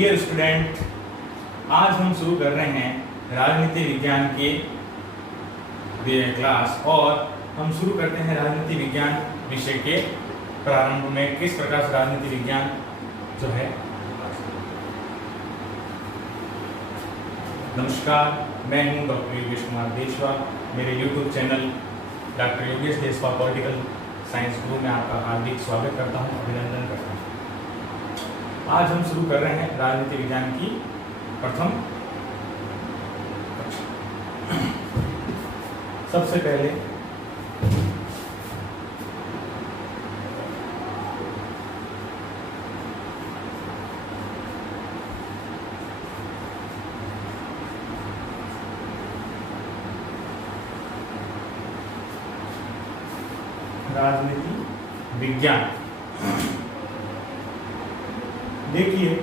Dear student, आज हम शुरू कर रहे हैं राजनीति विज्ञान के क्लास और हम शुरू करते हैं राजनीति विज्ञान विषय के प्रारंभ में किस प्रकार से राजनीति विज्ञान जो है। नमस्कार, मैं हूं डॉक्टर योगेश कुमार देशवा। मेरे YouTube चैनल डॉक्टर योगेश देशवा पॉलिटिकल साइंस गुरु में आपका हार्दिक स्वागत करता हूं, अभिनंदन करता हूं। आज हम शुरू कर रहे हैं राजनीति विज्ञान की प्रथम कक्षा। सबसे पहले राजनीति विज्ञान, देखिए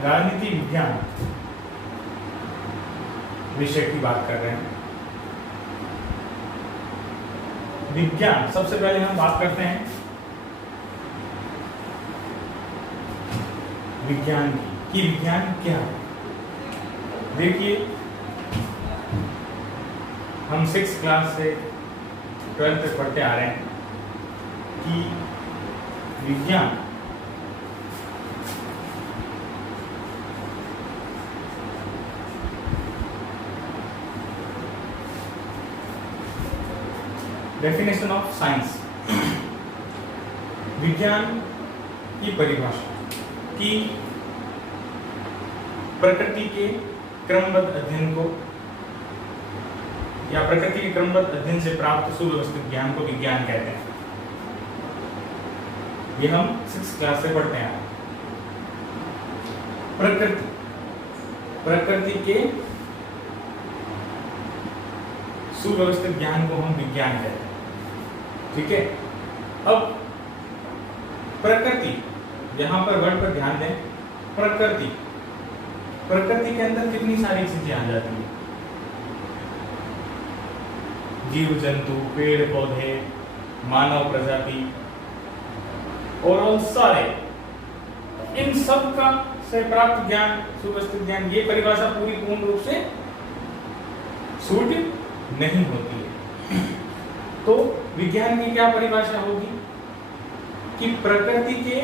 राजनीति विज्ञान विषय की बात कर रहे हैं। विज्ञान, सबसे पहले हम बात करते हैं विज्ञान की कि विज्ञान क्या है। देखिए हम 6th क्लास से 12th तक पढ़ते आ रहे हैं कि विज्ञान डेफिनेशन ऑफ साइंस, विज्ञान की परिभाषा कि प्रकृति के क्रमबद्ध अध्ययन को या प्रकृति के क्रमबद्ध अध्ययन से प्राप्त सुव्यवस्थित ज्ञान को विज्ञान कहते हैं। ये हम 6th क्लास से पढ़ते हैं। प्रकृति के सुव्यवस्थित ज्ञान को हम विज्ञान कहते हैं। ठीक है। अब प्रकृति, यहां पर वर्ड पर ध्यान दें। प्रकृति के अंदर कितनी सारी चीजें आ जाती हैं। जीव जंतु, पेड़ पौधे, मानव प्रजाति और सारे, इन सब का से प्राप्त ज्ञान, सुव्यवस्थित ज्ञान, ये परिभाषा पूरी पूर्ण रूप से सूट नहीं होती है। तो विज्ञान की क्या परिभाषा होगी कि प्रकृति के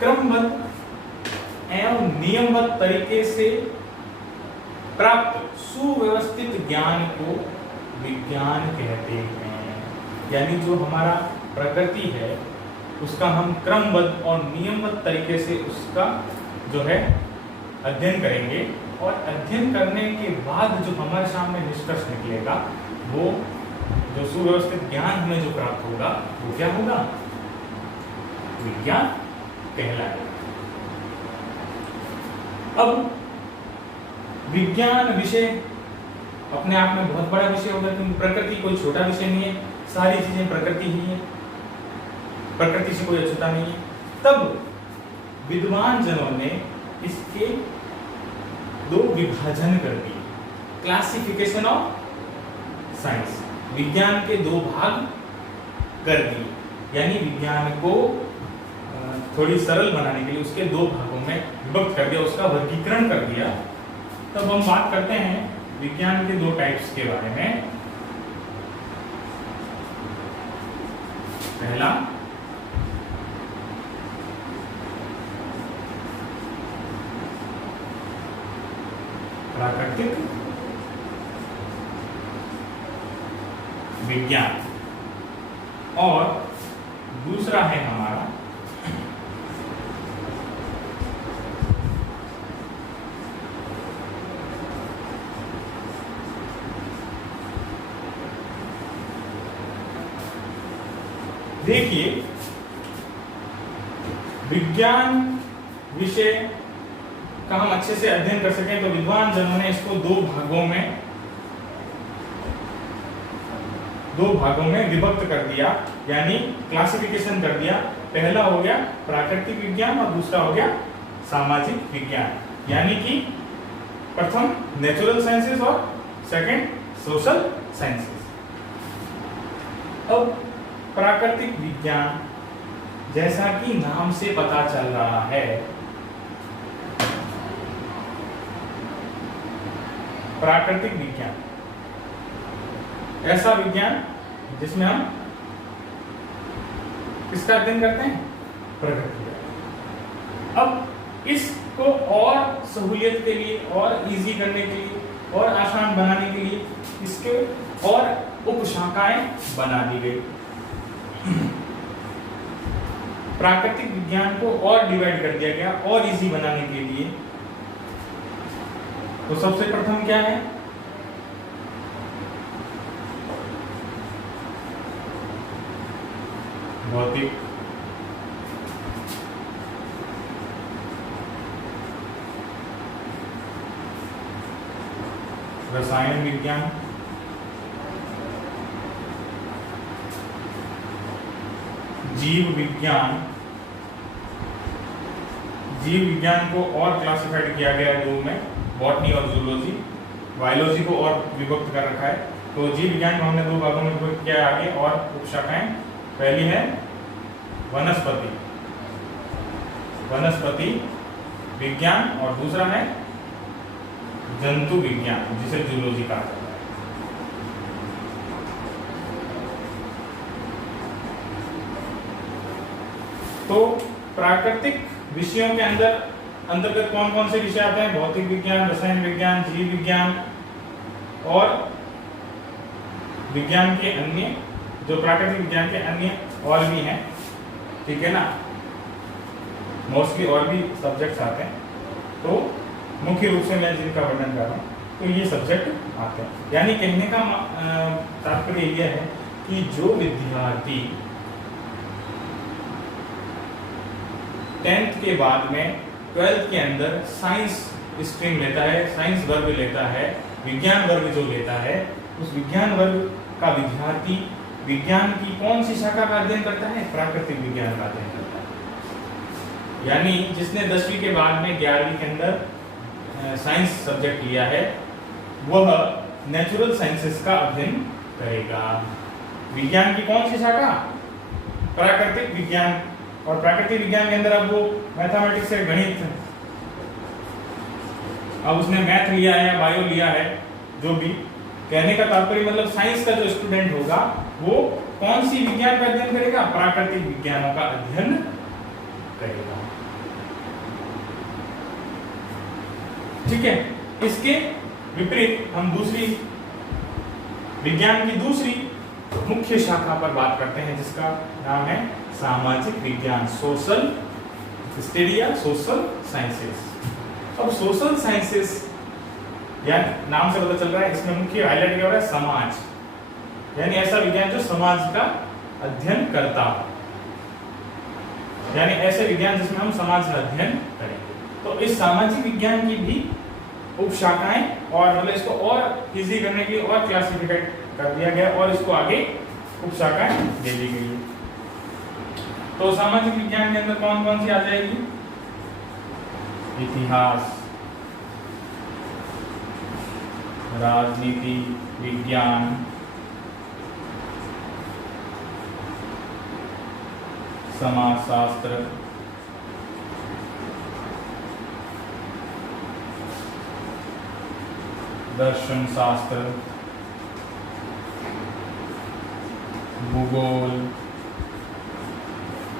क्रमबद्ध एवं नियमबद्ध तरीके से प्राप्त सुव्यवस्थित ज्ञान को विज्ञान कहते हैं। यानी जो हमारा प्रकृति है उसका हम क्रमबद्ध और नियमबद्ध तरीके से उसका जो है अध्ययन करेंगे और अध्ययन करने के बाद जो हमारे सामने निष्कर्ष निकलेगा, वो जो सुव्यवस्थित ज्ञान हमें जो प्राप्त होगा वो क्या होगा, विज्ञान कहलाएगा। अब विज्ञान विषय अपने आप में बहुत बड़ा विषय होगा, क्योंकि प्रकृति कोई छोटा विषय नहीं है, सारी चीजें प्रकृति ही है, प्रकृति से कोई अछूता नहीं है। तब विद्वान जनों ने इसके दो विभाजन कर दिए, क्लासिफिकेशन ऑफ साइंस, विज्ञान के दो भाग कर दिए। यानी विज्ञान को थोड़ी सरल बनाने के लिए उसके दो भागों में विभक्त कर दिया, उसका वर्गीकरण कर दिया। तब हम बात करते हैं विज्ञान के दो टाइप्स के बारे में। पहला प्राकृतिक विज्ञान और दूसरा है हमारा देखिए विज्ञान विषय का हम अच्छे से अध्ययन कर सकें तो विद्वान जनों ने इसको दो भागों में विभक्त कर दिया, यानी क्लासिफिकेशन कर दिया। पहला हो गया प्राकृतिक विज्ञान और दूसरा हो गया सामाजिक विज्ञान। यानी कि प्रथम नेचुरल साइंसेस और सेकंड सोशल साइंसेस। अब प्राकृतिक विज्ञान, जैसा कि नाम से पता चल रहा है, प्राकृतिक विज्ञान, ऐसा विज्ञान जिसमें हम किसका अध्ययन करते हैं? प्रकृति का। अब इसको और सहूलियत के लिए और इजी करने के लिए और आसान बनाने के लिए इसके और उपशाखाएं बना दी गई। प्राकृतिक विज्ञान को और डिवाइड कर दिया गया और इजी बनाने के लिए। तो सबसे प्रथम क्या है? भौतिक, रसायन विज्ञान, जीव विज्ञान। जीव विज्ञान को और क्लासिफाइड किया गया है दो में, बॉटनी और जूलॉजी। बायोलॉजी को और विभक्त कर रखा है। तो जीव विज्ञान को हमने दो भागों में विभक्त किया है आगे, और उपशाखाएं। पहली है वनस्पति, वनस्पति विज्ञान, और दूसरा है जंतु विज्ञान, जिसे जूलॉजी कहा जाता है। तो प्राकृतिक विषयों के अंतर्गत कौन कौन से विषय आते हैं? भौतिक विज्ञान, रसायन विज्ञान, जीव विज्ञान और विज्ञान के अन्य, जो प्राकृतिक विज्ञान के अन्य और भी हैं, ठीक है ना। मोस्टली और भी सब्जेक्ट्स आते हैं, तो मुख्य रूप से मैं जिनका वर्णन कर रहा हूँ तो ये सब्जेक्ट आते हैं। यानी कहने का तात्पर्य यह है कि जो विद्यार्थी 10th के बाद में 12th के अंदर साइंस स्ट्रीम लेता है, साइंस वर्ग लेता है, विज्ञान वर्ग जो लेता है, उस विज्ञान वर्ग का विद्यार्थी विज्ञान की कौन सी शाखा का अध्ययन करता है? प्राकृतिक विज्ञान का अध्ययन करता है। यानी जिसने 10वीं के बाद में 11वीं के अंदर साइंस सब्जेक्ट लिया है, वह नेचुरल साइंसेस का अध्ययन करेगा। विज्ञान की कौन सी शाखा? प्राकृतिक विज्ञान। और प्राकृतिक विज्ञान के अंदर अब वो मैथमेटिक्स से गणित, अब उसने मैथ लिया है या बायो लिया है, जो भी, कहने का तात्पर्य मतलब साइंस का जो स्टूडेंट होगा वो कौन सी विज्ञान का अध्ययन करेगा? प्राकृतिक विज्ञानों का अध्ययन करेगा। ठीक है। इसके विपरीत हम दूसरी विज्ञान की दूसरी मुख्य शाखा पर बात करते हैं, जिसका नाम है सामाजिक विज्ञान, सोशल स्टडी या सोशल साइंसेस। अब सोशल साइंसेस या नाम से पता चल रहा है, इसमें मुख्य हाईलाइट क्या हो रहा है? समाज, यानी ऐसा विज्ञान जो समाज का अध्ययन करता हो, यानी ऐसे विज्ञान जिसमें हम समाज का अध्ययन करेंगे। तो इस सामाजिक विज्ञान की भी उपशाखाएं, और मतलब इसको और इजी करने के लिए और क्लासिफाइड कर दिया गया और इसको आगे उपशाखाएं दे दी गई है। तो सामाजिक विज्ञान के अंदर कौन कौन सी आ जाएगी? इतिहास, राजनीति विज्ञान, समाजशास्त्र, दर्शन शास्त्र, भूगोल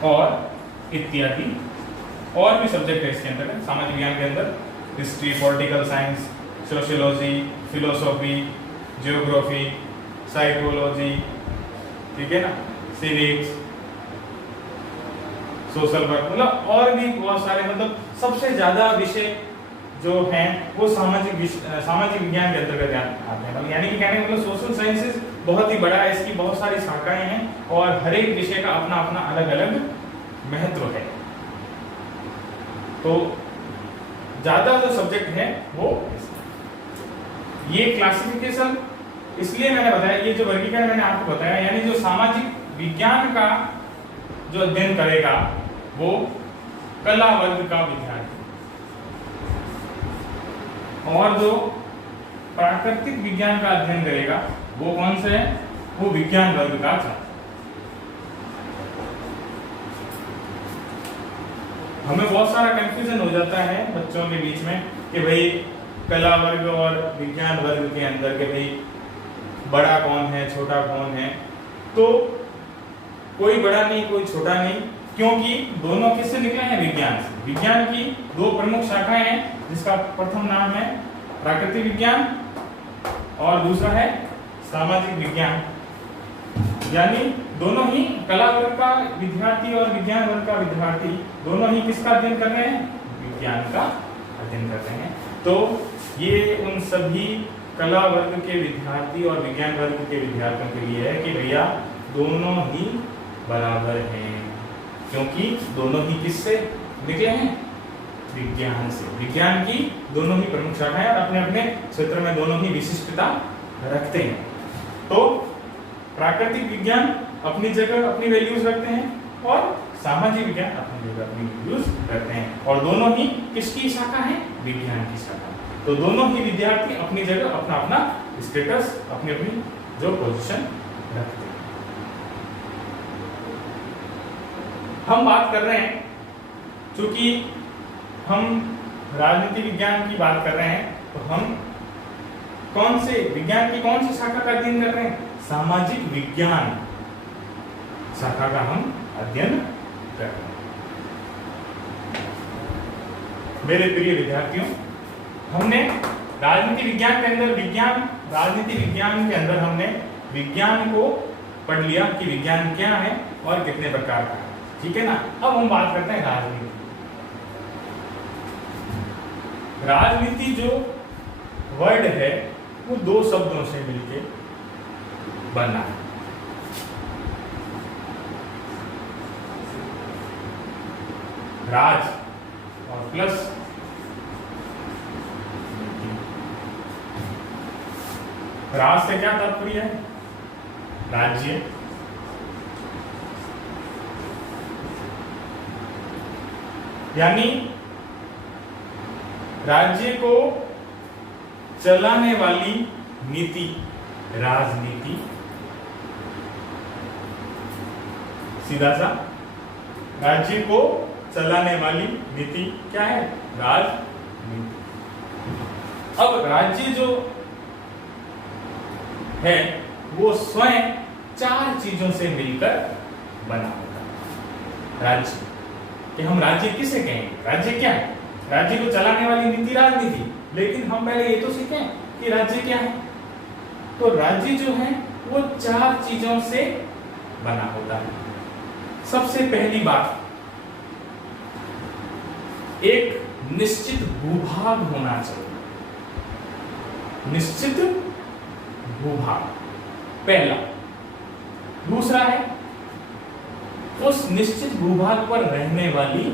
और इत्यादि और भी सब्जेक्ट है इसके अंदर। सामाजिक विज्ञान के अंदर history, political science, sociology, philosophy, geography, psychology, ठीक है ना, सिविक्स, सोशल वर्क, मतलब और भी बहुत सारे, मतलब सबसे ज्यादा विषय जो हैं वो सामाजिक विज्ञान के अंतर्गत आते हैं। यानी कि कहने मतलब सोशल साइंसेस बहुत ही बड़ा है, इसकी बहुत सारी शाखाएं हैं और हर एक विषय का अपना अपना अलग अलग महत्व है। तो ज्यादा जो सब्जेक्ट है वो ये क्लासिफिकेशन इसलिए मैंने बताया, ये जो वर्गीकरण मैंने आपको बताया, यानी जो सामाजिक विज्ञान का जो अध्ययन करेगा वो कला वर्ग का विद्यार्थी, और जो प्राकृतिक विज्ञान का अध्ययन करेगा वो कौन से है? वो विज्ञान वर्ग का छात्र। हमें बहुत सारा कंफ्यूजन हो जाता है बच्चों के बीच में कि भाई कला वर्ग और विज्ञान वर्ग के अंदर के भाई बड़ा कौन है छोटा कौन है, तो कोई बड़ा नहीं कोई छोटा नहीं, क्योंकि दोनों किससे निकले हैं? विज्ञान से। विज्ञान की दो प्रमुख शाखाएं हैं, जिसका प्रथम नाम है प्राकृतिक विज्ञान और दूसरा है सामाजिक विज्ञान। यानी दोनों ही कला वर्ग का विद्यार्थी और विज्ञान वर्ग का विद्यार्थी दोनों ही किसका अध्ययन कर रहे हैं? विज्ञान का अध्ययन कर रहे हैं। तो ये उन सभी कला वर्ग के विद्यार्थी और विज्ञान वर्ग के विद्यार्थियों के लिए है कि भैया दोनों ही बराबर हैं, क्योंकि दोनों ही किससे निकले हैं? विज्ञान से। विज्ञान की दोनों ही प्रमुख शाखाएं और अपने अपने क्षेत्र में दोनों ही विशिष्टता रखते हैं। तो प्राकृतिक विज्ञान अपनी जगह अपनी वैल्यूज रखते हैं और सामाजिक विज्ञान अपनी जगह अपनी वैल्यूज रखते हैं, और दोनों ही किसकी शाखा है? विज्ञान की शाखा। तो दोनों ही विद्यार्थी अपनी जगह अपना अपना स्टेटस अपनी अपनी जो पोजीशन रखते हैं। हम बात कर रहे हैं, चूंकि हम राजनीति विज्ञान की बात कर रहे हैं, तो हम कौन से विज्ञान की कौन सी शाखा का अध्ययन कर रहे हैं? सामाजिक विज्ञान शाखा का हम अध्ययन कर रहे हैं। मेरे प्रिय विद्यार्थियों, हमने राजनीति विज्ञान के अंदर राजनीति विज्ञान के अंदर हमने विज्ञान को पढ़ लिया कि विज्ञान क्या है और कितने प्रकार का है, ठीक है ना। अब हम बात करते हैं राजनीति। राजनीति जो वर्ड है वो दो शब्दों से मिलके बना है। राज और प्लस राज से क्या तात्पर्य है? राज्य। यानी राज्य को चलाने वाली नीति राजनीति। सीधा सा, राज्य को चलाने वाली नीति क्या है? राजनीति। अब राज्य जो है वो स्वयं चार चीजों से मिलकर बना होता है। राज्य कि हम राज्य किसे कहेंगे? राज्य क्या है? राज्य को चलाने वाली नीति राजनीति। लेकिन हम पहले ये तो सीखें कि राज्य क्या है। तो राज्य जो है वो चार चीजों से बना होता है। सबसे पहली बात, एक निश्चित भूभाग होना चाहिए। निश्चित भूभाग पहला। दूसरा है उस निश्चित भूभाग पर रहने वाली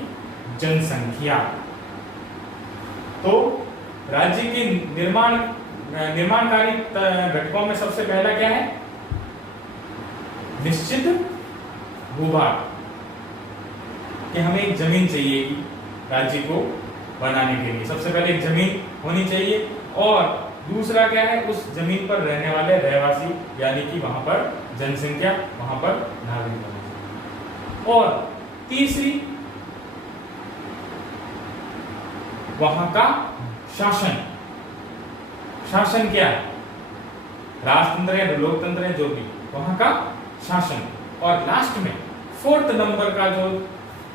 जनसंख्या। तो राज्य के निर्माणकारी घटकों में सबसे पहला क्या है? निश्चित भूभाग, कि हमें एक जमीन चाहिए राज्य को बनाने के लिए। सबसे पहले एक जमीन होनी चाहिए, और दूसरा क्या है? उस जमीन पर रहने वाले रहवासी, यानी कि वहां पर जनसंख्या, वहां पर नागरिक होने चाहिए। और तीसरी, वहां का शासन। शासन क्या है? राजतंत्र है, लोकतंत्र है, जो भी, वहां का शासन। और लास्ट में फोर्थ नंबर का जो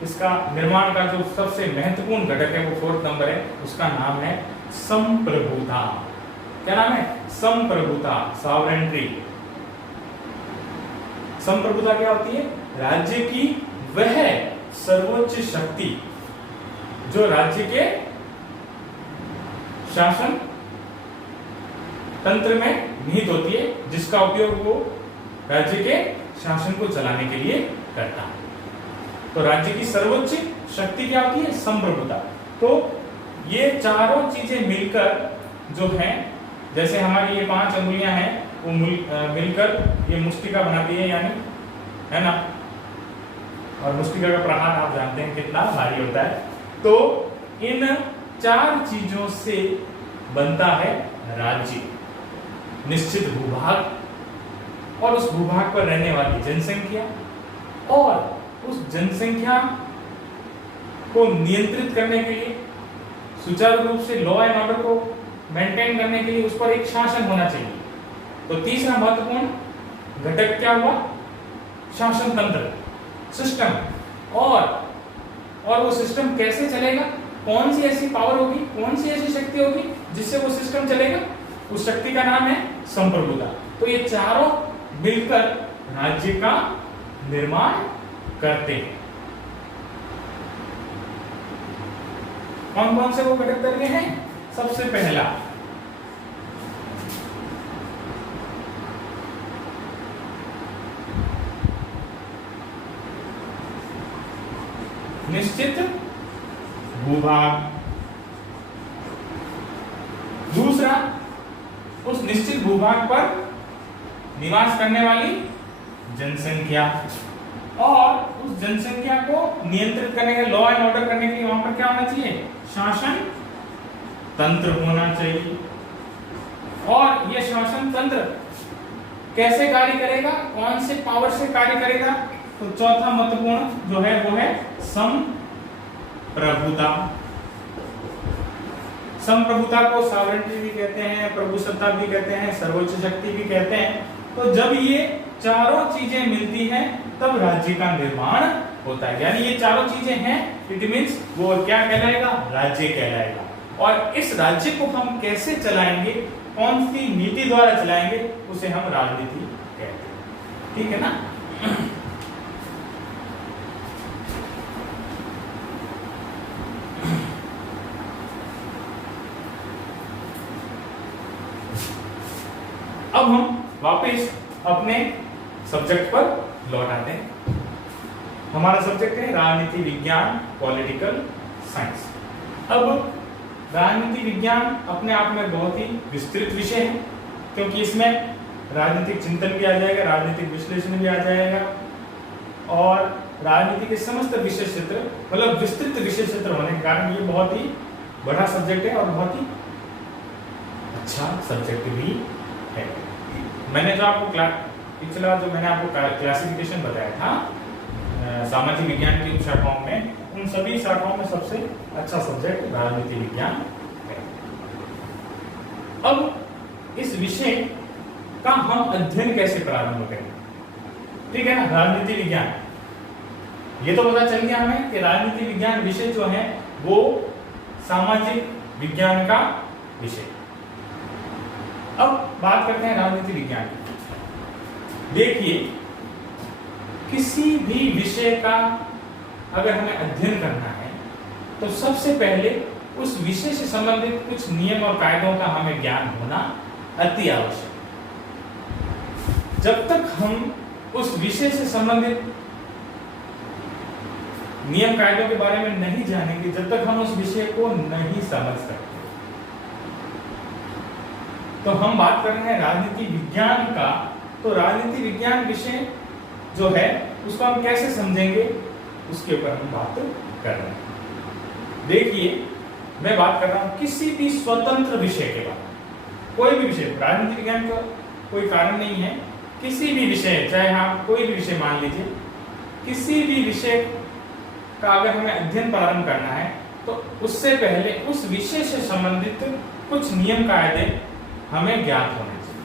इसका निर्माण का जो सबसे महत्वपूर्ण घटक है वो फोर्थ नंबर है, उसका नाम है संप्रभुता। क्या नाम है? संप्रभुता, सॉवरेंटी। संप्रभुता क्या होती है? राज्य की वह सर्वोच्च शक्ति जो राज्य के शासन तंत्र में निहित होती है, जिसका उपयोग वो राज्य के शासन को चलाने के लिए करता है। तो राज्य की सर्वोच्च शक्ति क्या होती है? संप्रभुता। तो ये चारों चीजें मिलकर जो है, जैसे हमारी ये 5 अंगुलियां हैं, वो मिलकर ये मुष्टिका बनाती है, यानी, है ना। और मुष्टिका का प्रहार आप जानते हैं कितना भारी होता है। तो इन 4 चीजों से बनता है राज्य। निश्चित भूभाग, और उस भूभाग पर रहने वाली जनसंख्या, और उस जनसंख्या को नियंत्रित करने के लिए, सुचारू रूप से लॉ एंड ऑर्डर को मेंटेन करने के लिए उस पर एक शासन होना चाहिए। तो तीसरा महत्वपूर्ण घटक क्या हुआ? शासन तंत्र, सिस्टम। और वो सिस्टम कैसे चलेगा? कौन सी ऐसी पावर होगी, कौन सी ऐसी शक्ति होगी जिससे वो सिस्टम चलेगा? उस शक्ति का नाम है संप्रभुता। तो ये चारों मिलकर राज्य का निर्माण करते हैं। कौन कौन से वो घटक द्रव्य हैं? सबसे पहला निश्चित भूभाग, दूसरा उस निश्चित भूभाग पर निवास करने वाली जनसंख्या, और उस जनसंख्या को नियंत्रित करने के, लॉ एंड ऑर्डर करने के लिए वहां पर क्या होना चाहिए? शासन तंत्र होना चाहिए। और यह शासन तंत्र कैसे कार्य करेगा? कौन से पावर से कार्य करेगा? तो चौथा महत्वपूर्ण जो है वो है संप्रभुता। संप्रभुता को सॉवरेंटी भी कहते हैं, प्रभुसत्ता भी कहते हैं, सर्वोच्च शक्ति भी कहते हैं। तो जब ये चारों चीजें मिलती हैं तब राज्य का निर्माण होता है। यानी ये चारों चीजें हैं, इट मींस वो क्या कहलाएगा? राज्य कहलाएगा। और इस राज्य को हम कैसे चलाएंगे, कौन सी नीति द्वारा चलाएंगे, उसे हम राजनीति कहते हैं। ठीक है ना? अब हम वापस अपने सब्जेक्ट पर लौट आते हैं। हमारा सब्जेक्ट है राजनीति विज्ञान, पॉलिटिकल साइंस। अब राजनीति विज्ञान अपने आप में बहुत ही विस्तृत विषय है, क्योंकि इसमें राजनीतिक चिंतन भी आ जाएगा, राजनीतिक विश्लेषण भी आ जाएगा, और राजनीति के समस्त विषय क्षेत्र, मतलब विस्तृत विषय क्षेत्र होने के कारण ये बहुत ही बड़ा सब्जेक्ट है और बहुत ही अच्छा सब्जेक्ट भी है। मैंने जो आपको पिछला जो मैंने आपको क्लासिफिकेशन बताया था सामाजिक विज्ञान की शाखाओं में, उन सभी शाखाओं में सबसे अच्छा सब्जेक्ट राजनीति विज्ञान है। अब इस विषय का हम अध्ययन कैसे प्रारंभ करें? ठीक है ना? राजनीति विज्ञान, ये तो पता चल गया हमें कि राजनीति विज्ञान विषय जो है वो सामाजिक विज्ञान का विषय। अब बात करते हैं राजनीति विज्ञान की। देखिए, किसी भी विषय का अगर हमें अध्ययन करना है तो सबसे पहले उस विषय से संबंधित कुछ नियम और कायदों का हमें ज्ञान होना अति आवश्यक। जब तक हम उस विषय से संबंधित नियम कायदों के बारे में नहीं जानेंगे, जब तक हम उस विषय को नहीं समझ सकते। तो हम बात कर रहे हैं राजनीति विज्ञान का, तो राजनीति विज्ञान विषय जो है उसको हम कैसे समझेंगे, उसके ऊपर हम बात कर रहे हैं। देखिए, मैं बात कर रहा हूं किसी भी स्वतंत्र विषय के बारे में। कोई भी विषय, राजनीति विज्ञान का कोई कारण नहीं है, किसी भी विषय, चाहे आप कोई भी विषय मान लीजिए, किसी भी विषय का अगर हमें अध्ययन प्रारंभ करना है तो उससे पहले उस विषय से संबंधित कुछ नियम कायदे हमें ज्ञात होने चाहिए।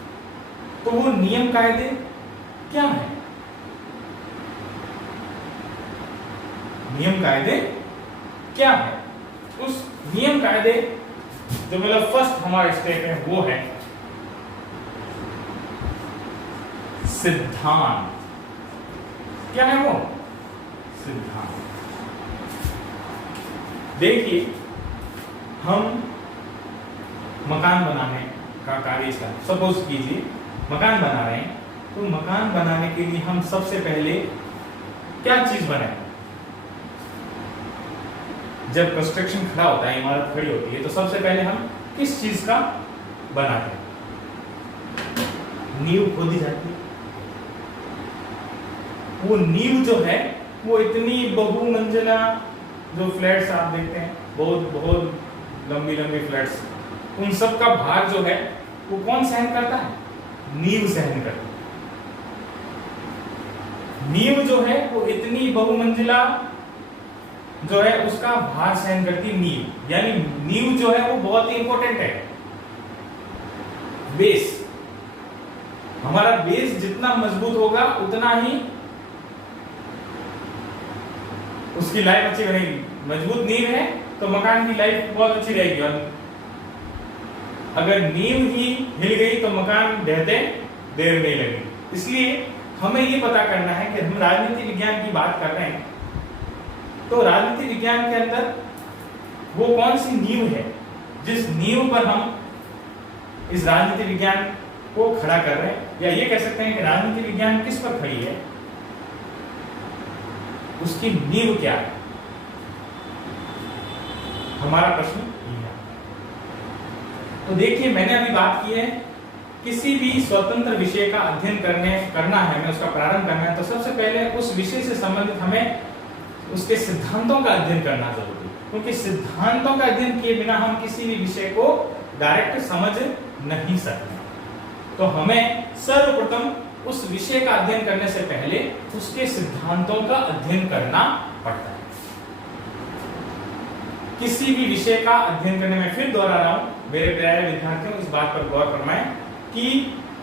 तो वो नियम कायदे क्या है? नियम कायदे क्या है? उस नियम कायदे जो मतलब फर्स्ट हमारा स्टेप है वो है सिद्धांत। क्या है वो? सिद्धांत। देखिए, हम मकान बनाने का कार्य सपोज कीजिए मकान बना रहे हैं, तो मकान बनाने के लिए हम सबसे पहले क्या चीज बनाएं? जब कंस्ट्रक्शन खड़ा होता है, इमारत खड़ी होती है, तो सबसे पहले हम किस चीज का बनाते हैं? नींव खोदी जाती है। वो नींव जो है वो इतनी बहुमंजिला जो फ्लैट्स आप देखते हैं, बहुत बहुत लंबी लंबी फ्लैट्स, उन सब का भार जो है वो कौन सहन करता है? नींव सहन करती है। नींव जो है वो इतनी बहुमंजिला जो है उसका भार सहन करती नींव, यानी नींव जो है वो बहुत ही इंपॉर्टेंट है। बेस, हमारा बेस जितना मजबूत होगा उतना ही उसकी लाइफ अच्छी बनेगी। मजबूत नींव है तो मकान की लाइफ बहुत अच्छी रहेगी, और अगर नींव ही हिल गई तो मकान ढहते देर नहीं लगेगी। इसलिए हमें ये पता करना है कि हम राजनीति विज्ञान की बात कर रहे हैं, तो राजनीति विज्ञान के अंदर वो कौन सी नींव है जिस नींव पर हम इस राजनीति विज्ञान को खड़ा कर रहे हैं, या ये कह सकते हैं कि राजनीति विज्ञान किस पर खड़ी है, उसकी नींव क्या है, हमारा प्रश्न ये है। तो देखिए, मैंने अभी बात की है किसी भी स्वतंत्र विषय का अध्ययन करना है, हमें उसका प्रारंभ करना है, तो सबसे पहले उस विषय से संबंधित हमें उसके सिद्धांतों का अध्ययन करना जरूरी है, क्योंकि सिद्धांतों का अध्ययन किए बिना हम किसी भी विषय को डायरेक्ट समझ नहीं सकते। तो हमें सर्वप्रथम उस विषय का अध्ययन करने से पहले उसके सिद्धांतों का अध्ययन करना पड़ता है। किसी भी विषय का अध्ययन करने में, फिर दोहरा रहा हूं मेरे प्यारे विद्यार्थियों, इस बात पर गौर फरमाएं कि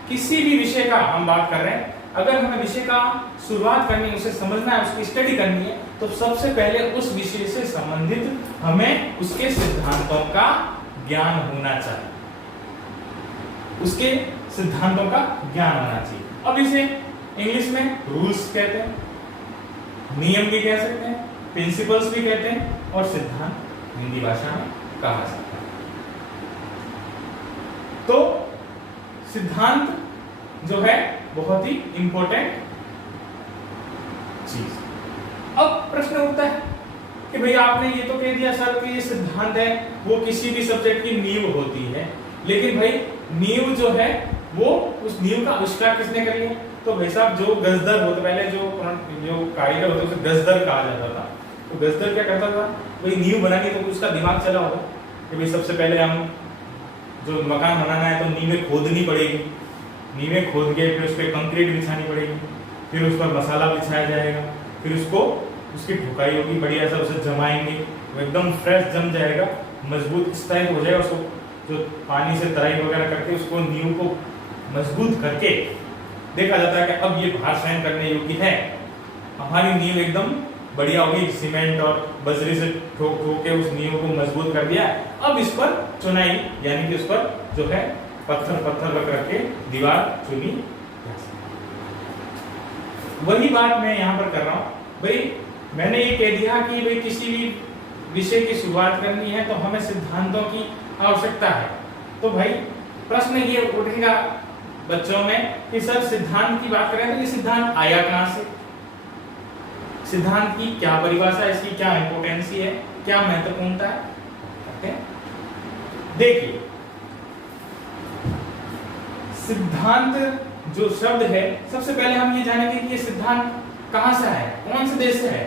किसी भी विषय का हम बात कर रहे हैं, अगर हमें विषय का शुरुआत करनी है, उसे समझना है, उसकी स्टडी करनी है, तो सबसे पहले उस विषय से संबंधित हमें उसके सिद्धांतों का ज्ञान होना चाहिए, उसके सिद्धांतों का ज्ञान होना चाहिए। अब इसे इंग्लिश में रूल्स कहते हैं, नियम भी कह सकते हैं, प्रिंसिपल्स भी कहते हैं, और सिद्धांत हिंदी भाषा में कहा जाता है। तो सिद्धांत जो है बहुत ही इंपॉर्टेंट चीज। अब प्रश्न उठता है कि भाई आपने ये तो कह दिया सर कि ये सिद्धांत है वो किसी भी सब्जेक्ट की नींव होती है, लेकिन भाई नींव जो है वो उस नींव का आविष्कार किसने कर लिया? तो भाई साहब जो गजदर होता, पहले जो कारीगर होता उसे गजदर कहा जाता था। तो गजदर क्या करता था, भाई नींव बनानी, तो उसका दिमाग चला होगा कि भाई सबसे पहले हम जो मकान बनाना है तो नींवें खोदनी पड़ेगी, नींवें खोद के फिर उस पर कंक्रीट बिछानी पड़ेगी, फिर उस पर मसाला बिछाया जाएगा, फिर उसको उसकी ठुकाई होगी, बढ़िया सा उसे जमाएंगे, वो एकदम फ्रेश जम जाएगा, मजबूत इस टाइप हो जाएगा। उसको जो पानी से तराई वगैरह करके उसको नींव को मजबूत करके देखा जाता है कि अब ये भार सहन करने योग्य है, हमारी नींव एकदम बढ़िया होगी, सीमेंट और बजरी से ठोक ठोक के उस नींव को मजबूत कर दिया। अब इस पर चुनाई यानी कि उस पर जो है पत्थर रख के दीवार चुनी। वही बात मैं यहाँ पर कर रहा हूँ। भाई मैंने ये कह दिया कि भाई किसी भी विषय की शुरुआत करनी है तो हमें सिद्धांतों की आवश्यकता है। तो भाई प्रश्न ये उठेगा बच्चों में कि सर सिद्धांत की बात करें तो ये सिद्धांत आया कहां से, सिद्धांत की क्या परिभाषा है, इसकी क्या इंपोर्टेंसी है, क्या महत्वपूर्णता है। देखिए सिद्धांत जो शब्द है, सबसे पहले हम ये जानेंगे कि ये सिद्धांत कहां से है, कौन से देश से है।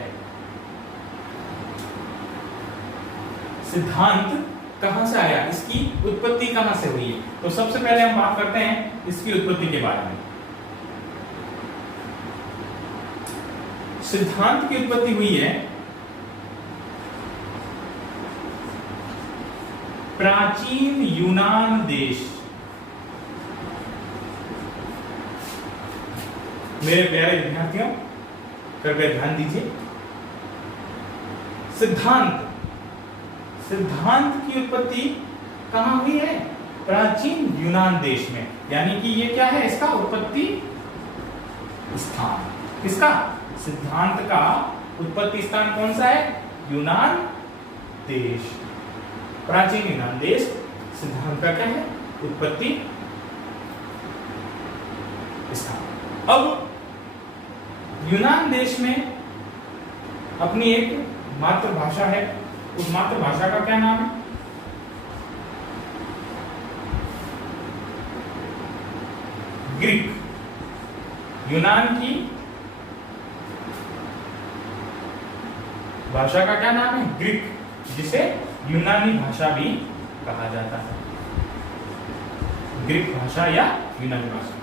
सिद्धांत कहां से आया, इसकी उत्पत्ति कहां से हुई है। तो सबसे पहले हम बात करते हैं इसकी उत्पत्ति के बारे में। सिद्धांत की उत्पत्ति हुई है प्राचीन यूनान देश। मेरे प्यारे विद्यार्थियों कृपया ध्यान दीजिए, सिद्धांत की उत्पत्ति कहां हुई है, प्राचीन यूनान देश में। यानी कि ये क्या है, इसका उत्पत्ति स्थान, किसका, सिद्धांत का उत्पत्ति स्थान कौन सा है, यूनान देश, प्राचीन यूनान देश। सिद्धांत का क्या है, उत्पत्ति स्थान। अब यूनान देश में अपनी एक मातृभाषा है, उस मातृभाषा का क्या नाम है, ग्रीक। यूनान की भाषा का क्या नाम है, ग्रीक, जिसे यूनानी भाषा भी कहा जाता है, ग्रीक भाषा या यूनानी भाषा।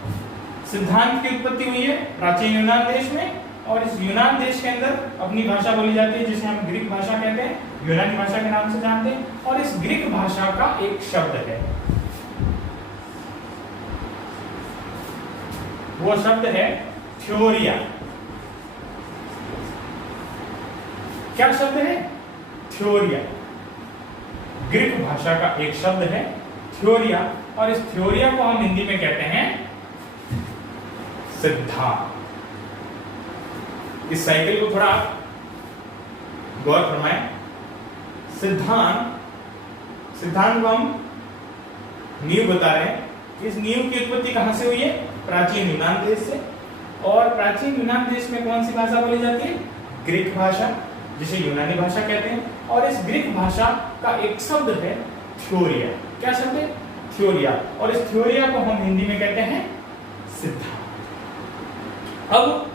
सिद्धांत की उत्पत्ति हुई है प्राचीन यूनान देश में, और इस यूनान देश के अंदर अपनी भाषा बोली जाती है जिसे हम ग्रीक भाषा कहते हैं, यूनानी भाषा के नाम से जानते हैं। और इस ग्रीक भाषा का एक शब्द है वो शब्द है थ्योरिया। क्या शब्द है? थ्योरिया। ग्रीक भाषा का एक शब्द है थ्योरिया, और इस थ्योरिया को हम हिंदी में कहते हैं सिद्धांत। इस साइकिल को थोड़ा गौर फरमाएं। सिद्धांत को हम नींव बता रहे हैं। इस नींव की उत्पत्ति कहां से हुई है? प्राचीन यूनान देश से। और प्राचीन यूनान देश में कौन सी भाषा बोली जाती है? ग्रीक भाषा, जिसे यूनानी भाषा कहते हैं। और इस ग्रीक भाषा का एक शब्द है थ्योरिया। क्या शब्द है? थ्योरिया। और इस थ्योरिया को हम हिंदी में कहते हैं सिद्धांत। अब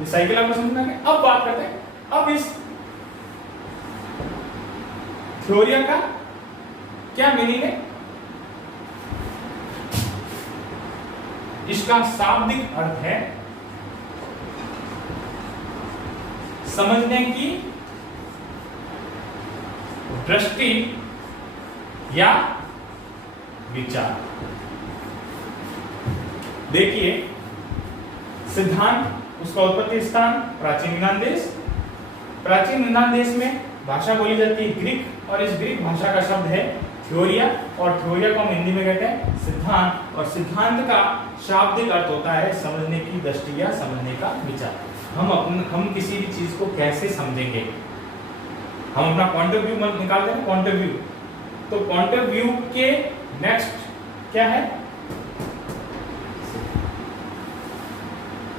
ये साइकिल आपको समझना है। अब बात करते हैं, अब इस थ्योरिया का क्या मीनिंग है? इसका शाब्दिक अर्थ है समझने की दृष्टि या विचार। देखिए, सिद्धांत, उसका उत्पत्ति स्थान प्राचीन यूनान देश। प्राचीन यूनान देश में भाषा बोली जाती है ग्रीक, और इस ग्रीक भाषा का शब्द है थ्योरिया, और थ्योरिया को हम हिंदी में कहते हैं सिद्धांत। और सिद्धांत का शाब्दिक अर्थ होता है समझने की दृष्टि या समझने का विचार। हम किसी भी चीज को कैसे समझेंगे, हम अपना पॉइंट ऑफ व्यू निकालते हैं। पॉइंट ऑफ व्यू, तो पॉइंट ऑफ व्यू के नेक्स्ट क्या है?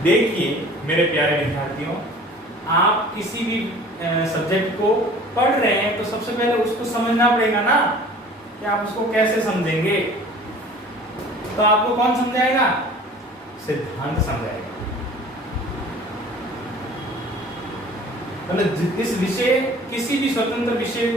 देखिए मेरे प्यारे विद्यार्थियों, आप किसी भी सब्जेक्ट को पढ़ रहे हैं तो सबसे पहले उसको समझना पड़ेगा ना, कि आप उसको कैसे समझेंगे। तो आपको कौन समझाएगा? सिद्धांत समझाएगा। मतलब इस विषय, किसी भी स्वतंत्र विषय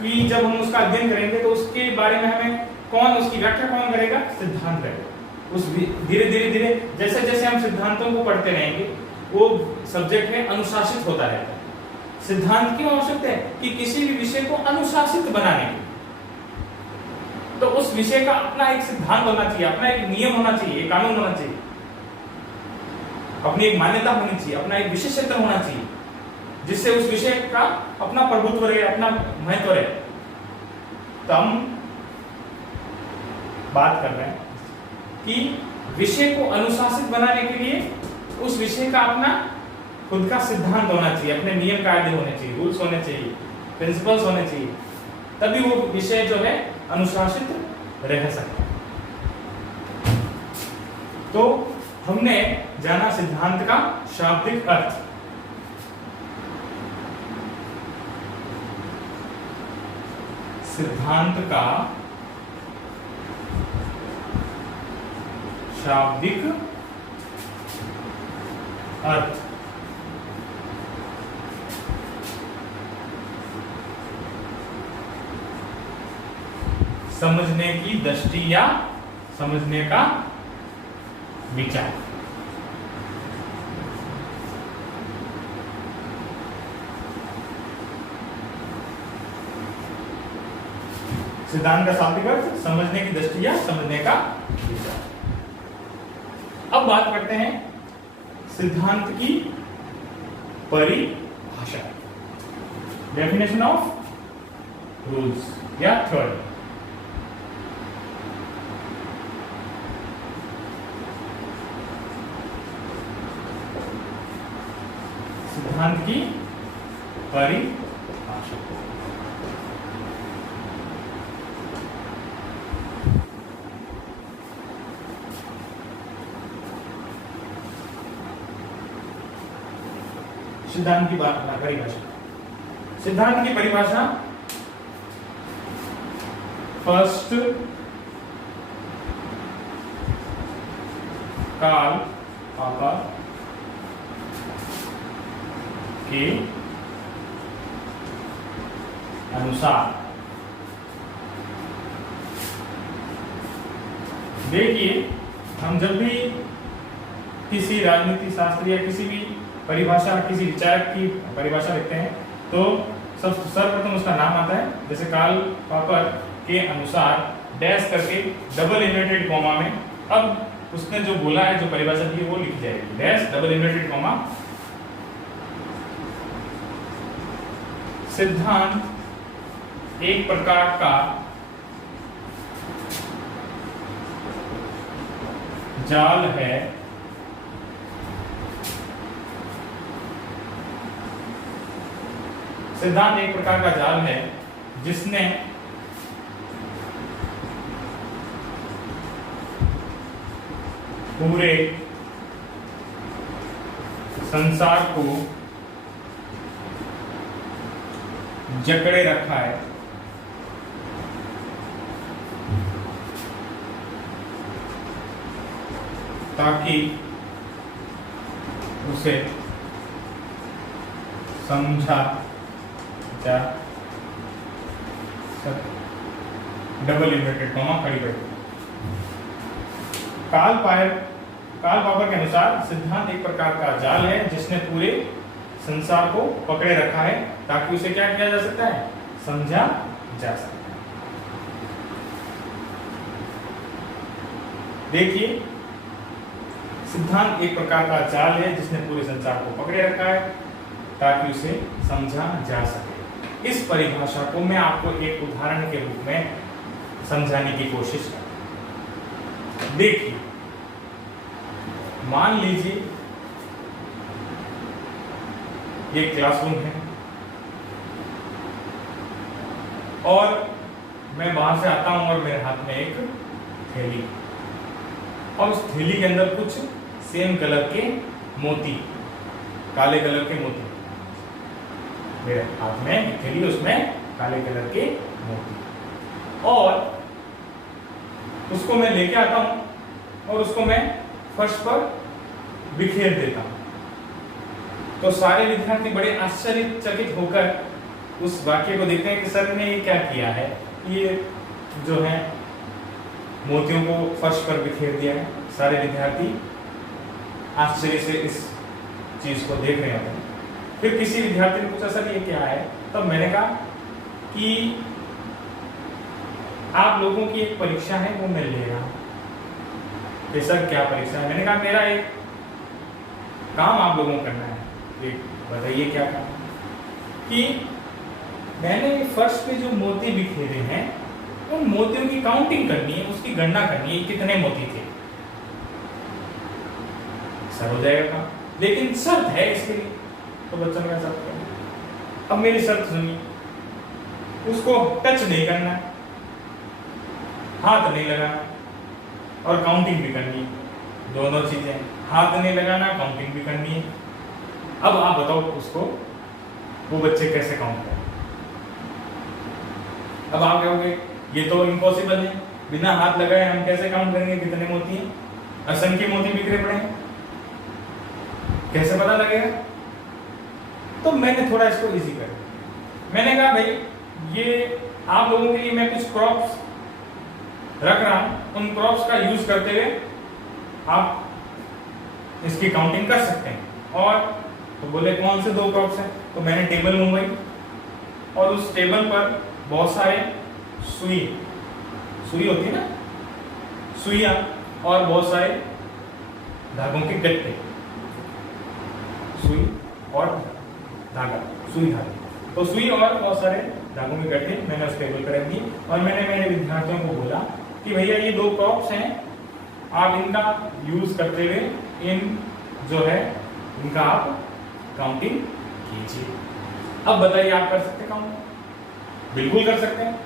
की जब हम उसका अध्ययन करेंगे तो उसके बारे में हमें कौन, उसकी व्याख्या कौन करेगा? सिद्धांत करेगा। उस धीरे धीरे धीरे जैसे जैसे हम सिद्धांतों को पढ़ते रहेंगे, वो सब्जेक्ट में अनुशासित होता रहता है। सिद्धांत क्यों आवश्यक है? कि किसी भी विषय को अनुशासित बनाने के, तो उस विषय का अपना एक सिद्धांत होना चाहिए, अपना एक नियम होना चाहिए, एक कानून होना चाहिए, अपनी एक मान्यता होनी चाहिए, अपना एक विशेष क्षेत्र होना चाहिए, जिससे उस विषय का अपना प्रभुत्व रहे, अपना महत्व रहे। तो हम बात कर रहे हैं कि विषय को अनुशासित बनाने के लिए उस विषय का अपना खुद का सिद्धांत होना चाहिए, अपने नियम कायदे होने चाहिए, रूल्स होने चाहिए, प्रिंसिपल्स होने चाहिए, तभी वो विषय जो है अनुशासित रह सकता है। तो हमने जाना सिद्धांत का शाब्दिक अर्थ। सिद्धांत का शाब्दिक अर्थ। समझने की दृष्टि या समझने का विचार। सिद्धांत का शाब्दिक अर्थ समझने की दृष्टि या समझने का विचार। अब बात करते हैं सिद्धांत की परिभाषा, डेफिनेशन ऑफ रूल्स या थ्योरी। सिद्धांत की परिभाषा। सिद्धांत की परिभाषा। सिद्धांत की परिभाषा फर्स्ट कार्ल पॉपर के अनुसार, देखिए हम जब भी किसी राजनीति शास्त्र या किसी भी परिभाषा, किसी विचारक की परिभाषा लिखते हैं तो सर्वप्रथम उसका नाम आता है। जैसे कार्ल पॉपर के अनुसार डैश करके डबल इन्वर्टेड कॉमा में। अब उसने जो बोला है, जो परिभाषा दी है वो लिखी जाएगी। डैश डबल इन्वर्टेड कॉमा सिद्धांत एक प्रकार का जाल है सिद्धांत एक प्रकार का जाल है जिसने पूरे संसार को जकड़े रखा है, ताकि उसे समझा जा सके। डबल इन्वर्टेड कॉमा खड़ी खड़ी। कार्ल पॉपर के अनुसार सिद्धांत एक प्रकार का जाल है जिसने पूरे संसार को पकड़े रखा है, ताकि उसे क्या किया जा सकता है, समझा जा सकता है। देखिए, सिद्धांत एक प्रकार का जाल है जिसने पूरे संसार को पकड़े रखा है ताकि उसे समझा जा सके। इस परिभाषा को मैं आपको एक उदाहरण के रूप में समझाने की कोशिश करूं। देखिए, मान लीजिए ये क्लासरूम है और मैं बाहर से आता हूं और मेरे हाथ में एक थैली, और उस थैली के अंदर कुछ सेम कलर के मोती, काले कलर के मोती, मेरे हाथ में एक थैली, उसमें काले कलर के मोती, और उसको मैं लेके आता हूं और उसको मैं फर्श पर बिखेर देता हूं। तो सारे विद्यार्थी बड़े आश्चर्यचकित होकर उस वाक्य को देखते हैं कि सर ने ये क्या किया है, ये जो है मोतियों को फर्श पर बिखेर दिया है। सारे विद्यार्थी आश्चर्य से इस चीज को देख रहे होते हैं। फिर किसी विद्यार्थी ने पूछा, सर ये क्या है? तब मैंने कहा कि आप लोगों की एक परीक्षा है, वो मैं ले रहा हूं। कि सर क्या परीक्षा है? मैंने कहा मेरा एक काम आप लोगों को करना है। एक बताइए क्या काम? कि मैंने फर्श पे जो मोती बिखेरे हैं उन मोतियों की काउंटिंग करनी है, उसकी गणना करनी है, कितने मोती थे। सर हो जाएगा काम, लेकिन शर्त है इसके लिए। तो बच्चों ने शर्त कर, अब मेरी शर्त सुनिए, उसको टच नहीं करना है, हाथ नहीं लगाना, और काउंटिंग भी करनी है। दोनों चीजें, हाथ नहीं लगाना, काउंटिंग भी करनी है। अब आप बताओ उसको, वो बच्चे कैसे काउंट करें? अब आप कहोगे ये तो इम्पॉसिबल है, बिना हाथ लगाए हम कैसे काउंट करेंगे कितने मोती हैं? असंख्य मोती बिखरे पड़े हैं, कैसे पता लगेगा? तो मैंने थोड़ा इसको इजी कर दिया। मैंने कहा भाई ये आप लोगों के लिए मैं कुछ क्रॉप्स रख रहा हूं, उन क्रॉप्स का यूज करते हुए आप इसकी काउंटिंग कर सकते हैं। और तो बोले कौन से दो क्रॉप्स हैं? तो मैंने टेबल मंगवाई और उस टेबल पर बहुत सारे सुई होती है ना, सुइयां, और बहुत सारे धागों के गट्टे, सुई और धागा, सुई धागा। तो सुई और बहुत सारे धागों के गट्टे मैंने उस टेबल पर रख दिए, और मैंने मेरे विद्यार्थियों को बोला कि भैया ये दो क्रॉप्स हैं, आप इनका यूज करते हुए इन जो है इनका आप काउंटिंग कीजिए। अब बताइए आप कर सकते काउंट? बिल्कुल कर सकते हैं।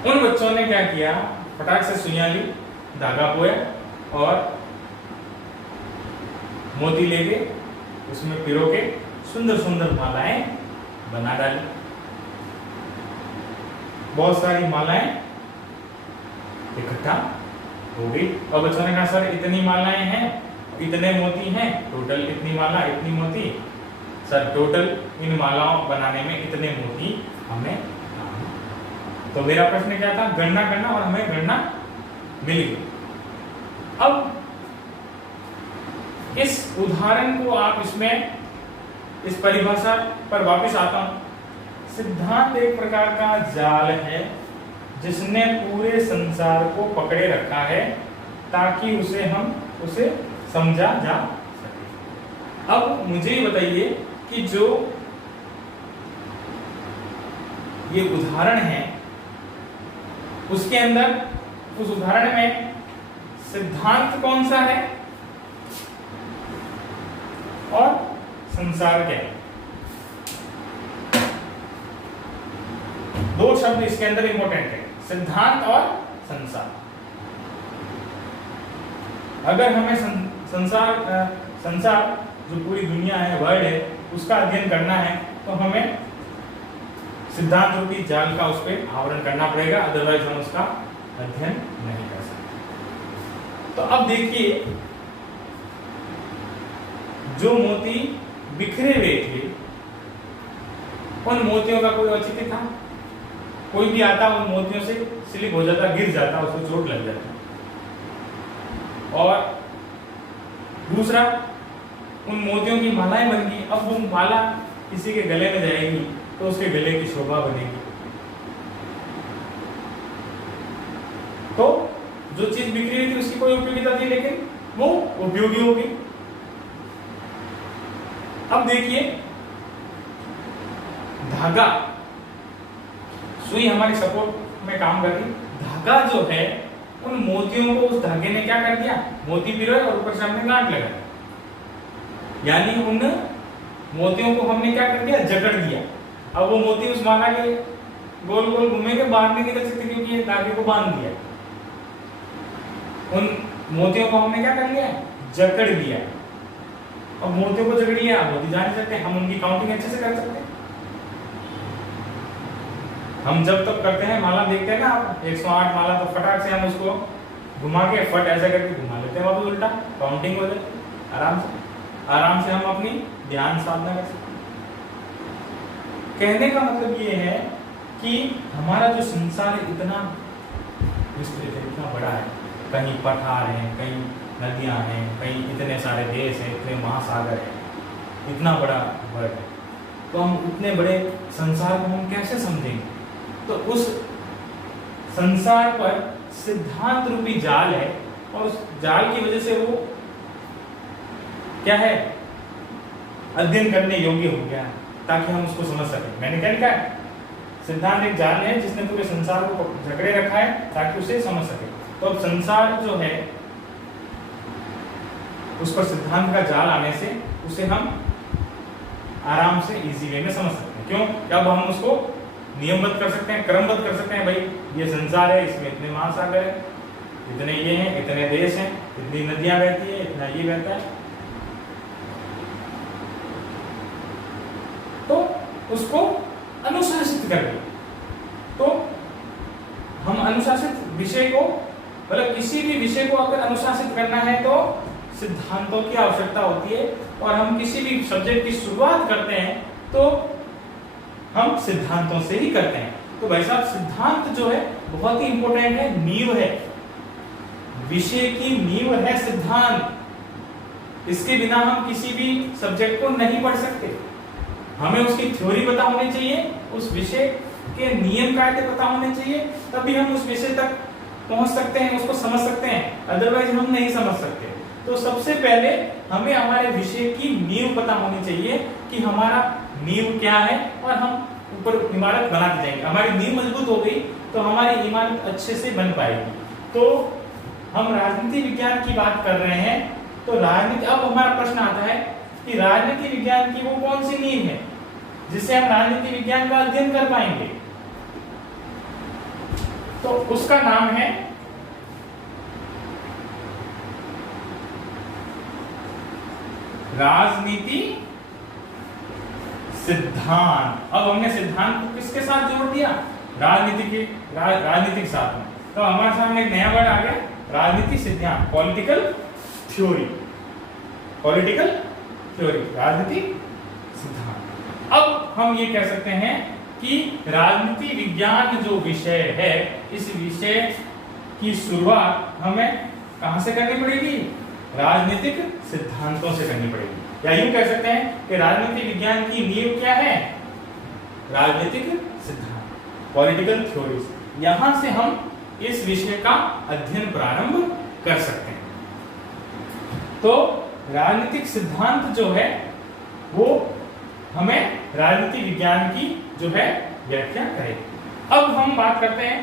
उन बच्चों ने क्या किया, फटाक से सुइयां ली, धागा पोया और मोती लेके उसमें पिरो के सुंदर सुंदर मालाएं बना डाली। बहुत सारी मालाएं इकट्ठा हो गई, और बच्चों ने कहा सर इतनी मालाएं हैं, इतने मोती हैं, टोटल इतनी माला इतनी मोती, सर टोटल इन मालाओं बनाने में इतने मोती हमें। तो मेरा प्रश्न क्या था, गणना करना, और हमें गणना मिल गई। अब इस उदाहरण को आप इसमें इस परिभाषा पर वापस आता हूं। सिद्धांत एक प्रकार का जाल है जिसने पूरे संसार को पकड़े रखा है ताकि उसे समझा जा सके। अब मुझे ये बताइए कि जो ये उदाहरण है उसके अंदर, उस उदाहरण में सिद्धांत कौन सा है और संसार क्या है? दो शब्द इसके अंदर इंपॉर्टेंट है, सिद्धांत और संसार। अगर हमें संसार जो पूरी दुनिया है, वर्ल्ड है, उसका अध्ययन करना है तो हमें सिद्धांत रूपी जाल का उस पर आवरण करना पड़ेगा, अदरवाइज हम उसका अध्ययन नहीं कर सकते। तो अब देखिए, जो मोती बिखरे हुए थे, उन मोतियों का कोई औचित्य था? कोई भी आता उन मोतियों से स्लिप हो जाता, गिर जाता, उसको चोट लग जाती। और दूसरा, उन मोतियों की मालाएं बन गई। अब वो माला किसी के गले में जाएगी तो उसके गले की शोभा बनेगी। तो जो चीज बिखरी हुई थी उसकी कोई उपयोगिता थी, लेकिन वो उपयोगी होगी। अब देखिए, धागा, सुई हमारी सपोर्ट में काम कर रही, धागा जो है उन मोतियों को उस धागे ने क्या कर दिया, मोती पिरोए और ऊपर से हमने गांठ लगा, यानी उन मोतियों को हमने क्या कर दिया, जकड़ दिया। अब वो मोती उस माला के गोल गोल घूमेंगे, बाहर नहीं निकल सकते क्योंकि ये धागे को बांध दिया। उन मोतियों को हमने क्या कर लिया, जकड़ दिया। अब मोतियों को जकड़ लिया, मोती जा नहीं सकते, हम उनकी काउंटिंग अच्छे से कर सकते हैं। हम जब तक करते हैं माला, देखते हैं ना आप 108 माला, तो फटाक से हम उसको घुमा के फट ऐसा करके घुमा लेते हैं, वापस उल्टा काउंटिंग हो जाती है। आराम से हम अपनी ध्यान साधना कर सकते हैं। कहने का मतलब ये है कि हमारा जो संसार इतना विस्तृत है, इतना बड़ा है, कहीं पठार हैं, कहीं नदियां हैं, कहीं इतने सारे देश हैं, इतने महासागर हैं, इतना बड़ा वर्ल्ड है। तो हम उतने बड़े संसार को हम कैसे समझेंगे? तो उस संसार पर सिद्धांत रूपी जाल है, और उस जाल की वजह से वो क्या है, अध्ययन करने योग्य हो गया है, ताकि हम उसको समझ सकें। मैंने क्या लिखा है, सिद्धांत एक जाल है जिसने पूरे संसार को जकड़े रखा है ताकि उसे समझ सके। तो अब संसार जो है उस पर सिद्धांत का जाल आने से उसे हम आराम से इजी वे में समझ सकते हैं। क्यों? अब हम उसको नियमबद्ध कर सकते हैं, क्रमबद्ध कर सकते हैं। भाई ये संसार है, इसमें इतने महासागर है, इतने ये हैं, इतने देश हैं, इतनी नदियां बहती है, इतना ये बहता है। तो उसको अनुशासित कर दिया। तो हम अनुशासित विषय को, मतलब किसी भी विषय को अगर अनुशासित करना है तो सिद्धांतों की आवश्यकता होती है। और हम किसी भी सब्जेक्ट की शुरुआत करते हैं तो हम सिद्धांतों से ही करते हैं। तो भाई साहब, सिद्धांत जो है बहुत ही इंपॉर्टेंट है, नींव है, विषय की नींव है सिद्धांत। इसके बिना हम किसी भी सब्जेक्ट को नहीं पढ़ सकते। हमें उसकी थ्योरी पता होनी चाहिए, उस विषय के नियम कायदे पता होने चाहिए, तभी हम उस विषय तक पहुंच सकते हैं, उसको समझ सकते हैं, अदरवाइज हम नहीं समझ सकते। तो सबसे पहले हमें हमारे विषय की नींव पता होनी चाहिए कि हमारा नींव क्या है, और हम ऊपर इमारत बनाते जाएंगे। हमारी नींव मजबूत हो गई तो हमारी इमारत अच्छे से बन पाएगी। तो हम राजनीति विज्ञान की बात कर रहे हैं, तो राजनीति, अब हमारा प्रश्न आता है कि राजनीति विज्ञान की वो कौन सी नींव है जिससे हम राजनीति विज्ञान का अध्ययन कर पाएंगे? तो उसका नाम है राजनीति सिद्धांत। अब हमने सिद्धांत को किसके साथ जोड़ दिया? राजनीति के साथ में। तो हमारे सामने एक नया वर्ड आ गया, राजनीति सिद्धांत, पॉलिटिकल थ्योरी, राजनीति सिद्धांत। अब हम ये कह सकते हैं कि राजनीति विज्ञान जो विषय है, इस विषय की शुरुआत हमें कहां से करनी पड़ेगी? राजनीतिक सिद्धांतों से करनी पड़ेगी। या यूं कह सकते हैं कि राजनीति विज्ञान की नींव क्या है? राजनीतिक सिद्धांत, पॉलिटिकल थ्योरीज। यहां से हम इस विषय का अध्ययन प्रारंभ कर सकते हैं। तो राजनीतिक सिद्धांत जो है वो हमें राजनीति विज्ञान की जो है व्याख्या करेगा। अब हम बात करते हैं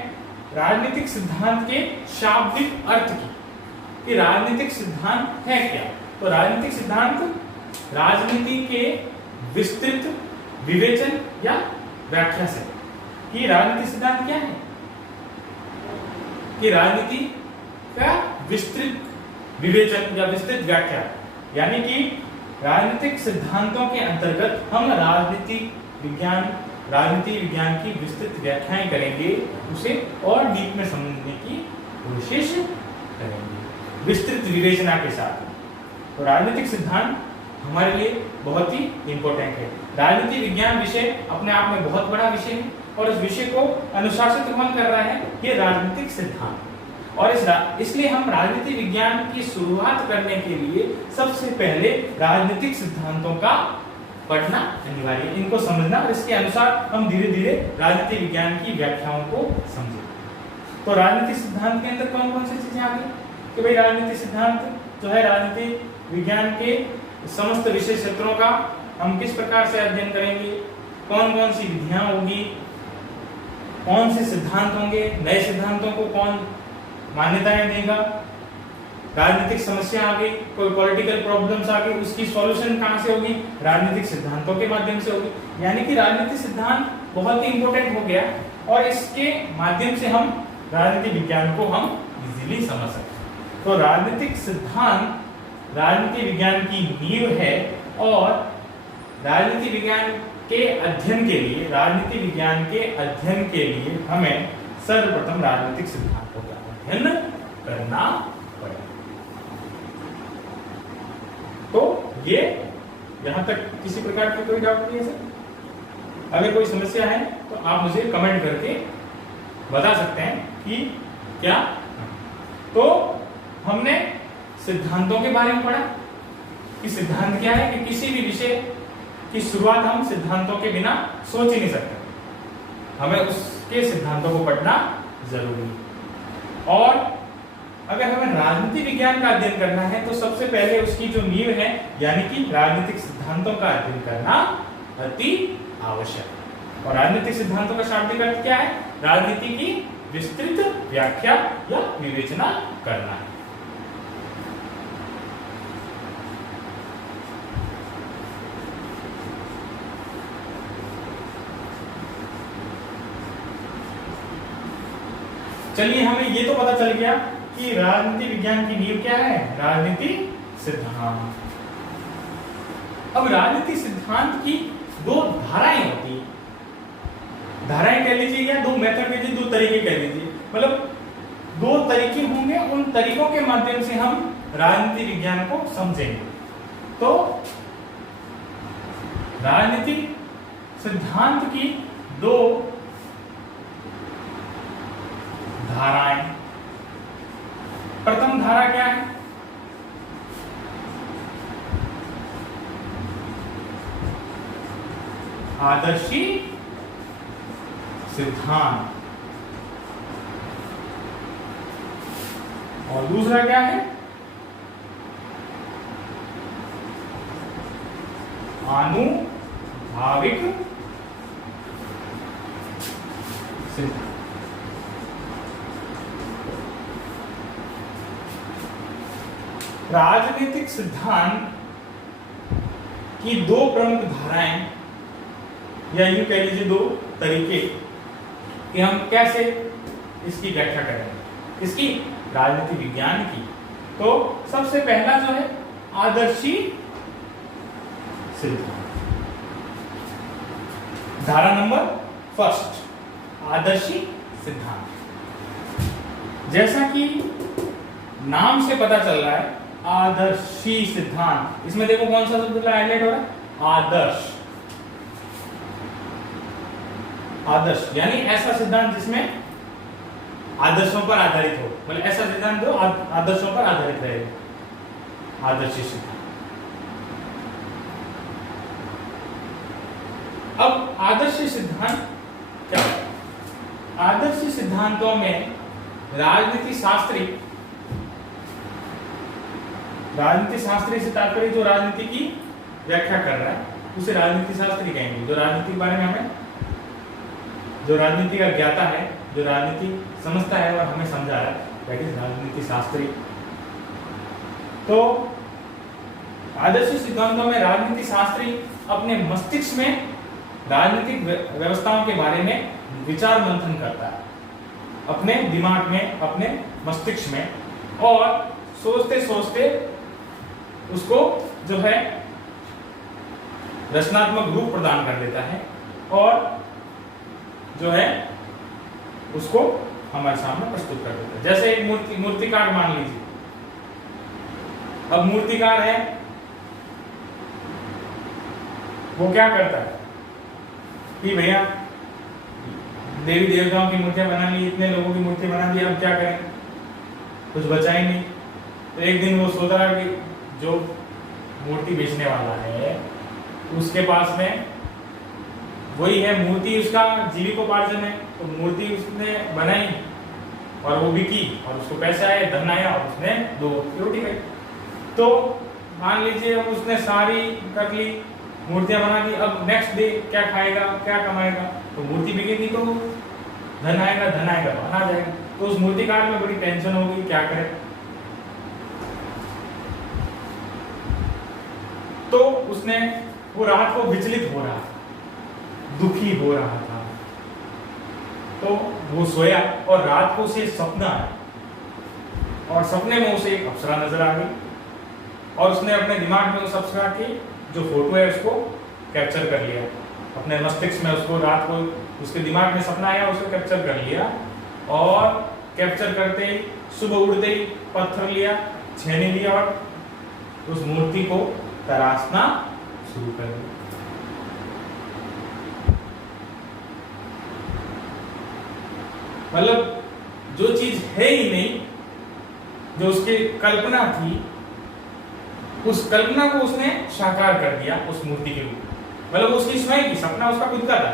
राजनीतिक सिद्धांत के शाब्दिक अर्थ की, कि राजनीतिक सिद्धांत है क्या। तो राजनीतिक सिद्धांत राजनीति के विस्तृत विवेचन या व्याख्या से, कि राजनीतिक सिद्धांत क्या है, कि राजनीति का विस्तृत विवेचन या विस्तृत व्याख्या, यानी कि राजनीतिक सिद्धांतों के अंतर्गत हम राजनीति विज्ञान की विस्तृत व्याख्याएं करेंगे, उसे और डीप में समझने की कोशिश करेंगे विस्तृत विवेचना के साथ। तो राजनीतिक सिद्धांत हमारे लिए बहुत ही इंपॉर्टेंट है। राजनीति विज्ञान विषय अपने आप में बहुत बड़ा विषय है और इस विषय को अनुशासित कौन कर रहा है, ये राजनीतिक सिद्धांत। और इसलिए हम राजनीति विज्ञान की शुरुआत करने के लिए सबसे पहले राजनीतिक सिद्धांतों का पढ़ना अनिवार्य है, इनको समझना, और इसके अनुसार हम धीरे धीरे राजनीति विज्ञान की व्याख्याओं को समझें। तो राजनीतिक सिद्धांत के अंदर कौन कौन सी चीजें आ गई, कि भाई राजनीतिक सिद्धांत जो है राजनीति विज्ञान के समस्त विषय क्षेत्रों का हम किस प्रकार से अध्ययन करेंगे, कौन कौन सी विधियां होगी, कौन से सिद्धांत होंगे, नए सिद्धांतों को कौन मान्यताएं देगा, राजनीतिक समस्या आ गई, कोई पॉलिटिकल प्रॉब्लम्स आ गई, उसकी सॉल्यूशन कहां से होगी, राजनीतिक सिद्धांतों के माध्यम से होगी। यानी कि राजनीतिक सिद्धांत बहुत ही इंपॉर्टेंट हो गया और इसके माध्यम से हम राजनीति विज्ञान को हम इजीली समझ सकते हैं। तो राजनीतिक सिद्धांत राजनीति विज्ञान की नींव है और राजनीति विज्ञान के अध्ययन के लिए, राजनीति विज्ञान के अध्ययन के लिए हमें सर्वप्रथम राजनीतिक सिद्धांतों का अध्ययन करना पड़ेगा। तो ये यहां तक किसी प्रकार की कोई डाउट नहीं है सर? अगर कोई समस्या है तो आप मुझे कमेंट करके बता सकते हैं कि क्या। तो हमने सिद्धांतों के बारे में पढ़ा कि सिद्धांत क्या है, कि किसी भी विषय की शुरुआत हम सिद्धांतों के बिना सोच ही नहीं सकते, हमें उसके सिद्धांतों को पढ़ना जरूरी है। और अगर हमें राजनीति विज्ञान का अध्ययन करना है तो सबसे पहले उसकी जो नींव है यानी कि राजनीतिक सिद्धांतों का अध्ययन करना अति आवश्यक है। और राजनीतिक सिद्धांतों का शाब्दिक अर्थ क्या है, राजनीति की विस्तृत व्याख्या या विवेचना करना है। चलिए, हमें ये तो पता चल गया कि राजनीति विज्ञान की नींव क्या है, राजनीति सिद्धांत। अब राजनीति सिद्धांत की दो धाराएं होती है, धाराएं कह लीजिए या दो मेथड कह लीजिए, दो तरीके कह लीजिए, मतलब दो तरीके होंगे, उन तरीकों के माध्यम से हम राजनीति विज्ञान को समझेंगे। तो राजनीति सिद्धांत की दो धाराएं, प्रथम धारा क्या है, आदर्शी सिद्धांत, और दूसरा क्या है, आनुभाविक सिद्धांत। राजनीतिक सिद्धांत की दो प्रमुख धाराएं या यूं कह लीजिए दो तरीके कि हम कैसे इसकी व्याख्या करें, इसकी राजनीति विज्ञान की। तो सबसे पहला जो है आदर्शी सिद्धांत, धारा नंबर फर्स्ट, आदर्शी सिद्धांत। जैसा कि नाम से पता चल रहा है आदर्शी सिद्धांत, इसमें देखो कौन सा शब्द हाईलाइट हो रहा है, आदर्श। आदर्श यानी ऐसा सिद्धांत जिसमें आदर्शों पर आधारित हो, मतलब ऐसा सिद्धांत जो आदर्शों पर आधारित रहे, आदर्शी सिद्धांत। अब आदर्शी सिद्धांत क्या है? आदर्शी सिद्धांतों में राजनीति शास्त्री राजनीति शास्त्री से तात्पर्य जो राजनीति की व्याख्या कर रहा है उसे राजनीति शास्त्री कहेंगे। जो राजनीति के बारे में हमें, जो राजनीति का ज्ञाता है, जो राजनीति समझता है और हमें समझा रहा है, दैट इज राजनीति शास्त्री। तो आदर्श सिद्धांतों में राजनीति शास्त्री अपने मस्तिष्क में राजनीतिक व्यवस्थाओं के बारे में विचार मंथन करता है, अपने दिमाग में, अपने मस्तिष्क में, और सोचते सोचते उसको जो है रचनात्मक रूप प्रदान कर देता है और जो है उसको हमारे सामने प्रस्तुत कर देता है। जैसे एक मूर्तिकार मान लीजिए। अब मूर्तिकार है, वो क्या करता है कि भैया देवी देवताओं की मूर्तियां बना ली, इतने लोगों की मूर्ति बना दी, अब क्या करें, कुछ बचा ही नहीं। तो एक दिन वो सोच रहा कि जो मूर्ति बेचने वाला है उसके पास में वही है मूर्ति, उसका जीविकोपार्जन है, तो मूर्ति उसने बनाई और वो बिकी और उसको पैसा आया, धन आया और उसने 2 रोटी खाई। तो मान लीजिए उसने सारी कर ली, मूर्तियां बना दी, अब नेक्स्ट डे क्या खाएगा, क्या कमाएगा, तो मूर्ति बिकेगी तो धन आएगा तो आ जाएगा। तो उस मूर्तिकार में बड़ी टेंशन होगी, क्या करे। तो उसने वो रात को विचलित हो रहा, दुखी हो रहा था, तो वो सोया और रात को उसे सपना आया और सपने में उसे एक अप्सरा नजर आ गई और उसने अपने दिमाग में उस अप्सरा की जो फोटो है उसको कैप्चर कर लिया, अपने मस्तिष्क में उसको रात को उसके दिमाग में सपना आया, उसको कैप्चर कर लिया और कैप्चर करते ही सुबह उड़ते ही पत्थर लिया, छेनी लिया और उस मूर्ति को तराशना शुरू कर दिया। मतलब जो चीज है ही नहीं, जो उसकी कल्पना थी, उस कल्पना को उसने साकार कर दिया उस मूर्ति के रूप में। मतलब उसकी स्वयं की सपना उसका खुद का था,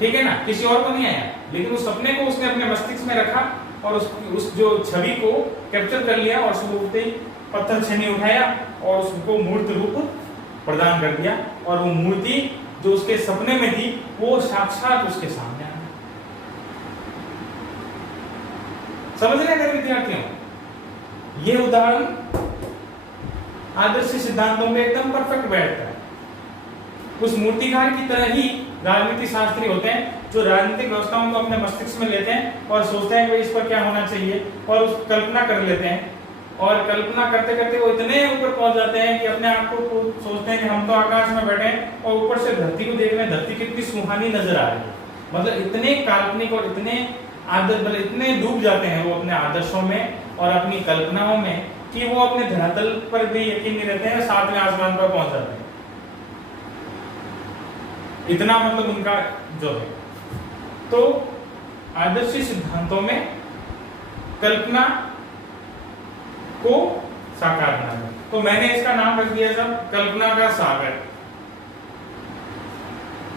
ठीक है ना, किसी और को नहीं आया, लेकिन उस सपने को उसने अपने मस्तिष्क में रखा और उस जो छवि को कैप्चर कर लिया और सुबह उठते ही पत्थर छेनी उठाया और उसको मूर्त रूप प्रदान कर दिया और वो मूर्ति जो उसके सपने में थी वो साक्षात उसके सामने आ गई। समझ रहे हैं विद्यार्थियों, ये उदाहरण आदर्श सिद्धांतों में एकदम परफेक्ट बैठता है। उस मूर्तिकार की तरह ही राजनीति शास्त्री होते हैं जो राजनीतिक व्यवस्थाओं को अपने मस्तिष्क में लेते हैं और सोचते हैं कि इस पर क्या होना चाहिए और उस कल्पना कर लेते हैं और कल्पना करते करते वो इतने ऊपर पहुंच जाते हैं कि अपने आप को सोचते हैं कि हम तो आकाश में बैठे हैं और ऊपर से धरती को देख रहे हैं, धरती कितनी सुहानी नजर आ रही है। मतलब इतने काल्पनिक और इतने मतलब इतने डूब जाते हैं वो अपने आदर्शों में और अपनी कल्पनाओं में कि वो अपने धरातल पर भी यकीन नहीं रहते हैं, सातवें आसमान पर पहुंच जाते हैं। इतना मतलब उनका जो है। तो आदर्श सिद्धांतों में कल्पना को साकार बनाना, तो मैंने इसका नाम रख दिया सब कल्पना का सागर,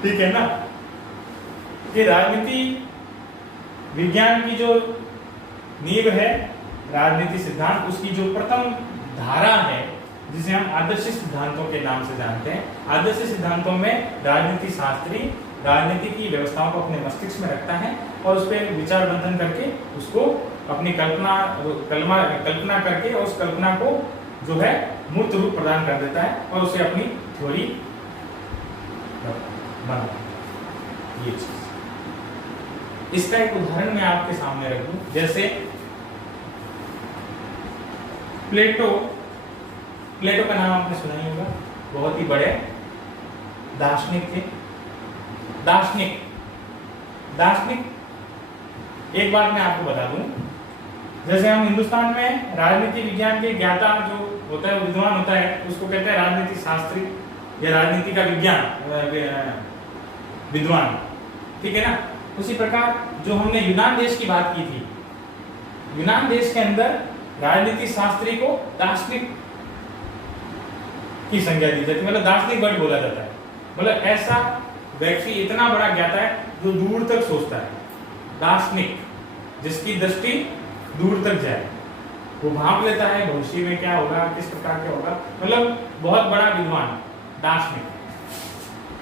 ठीक है ना। ये राजनीति विज्ञान की जो नींव है, राजनीति सिद्धांत, उसकी जो प्रथम धारा है जिसे हम आदर्श सिद्धांतों के नाम से जानते हैं। आदर्श सिद्धांतों में राजनीति शास्त्री राजनीति की व्यवस्थाओं को अपने मस्तिष्क में रखता है और उस पर विचार मंथन करके उसको अपनी कल्पना करके उस कल्पना को जो है मूर्त रूप प्रदान कर देता है और उसे अपनी थ्योरी बना। ये चीज, इसका एक उदाहरण मैं आपके सामने रख दूं। जैसे प्लेटो का नाम आपने सुना ही होगा, बहुत ही बड़े दार्शनिक थे। दार्शनिक एक बात मैं आपको बता दूं, जैसे हम हिंदुस्तान में राजनीति विज्ञान के ज्ञाता जो होता है, विद्वान होता है, उसको कहते हैं राजनीति शास्त्री या राजनीति का विज्ञान विद्वान, ठीक है ना। उसी प्रकार जो हमने यूनान देश की बात की थी, यूनान देश के अंदर राजनीति शास्त्री को दार्शनिक की संज्ञा दी जाती है, मतलब दार्शनिक वर्ड बोला जाता है। मतलब ऐसा व्यक्ति इतना बड़ा ज्ञाता है जो दूर तक सोचता है, दार्शनिक जिसकी दृष्टि दूर तक जाए, वो भांप लेता है भविष्य में क्या होगा, किस प्रकार क्या होगा, मतलब बहुत बड़ा विद्वान दार्शनिक।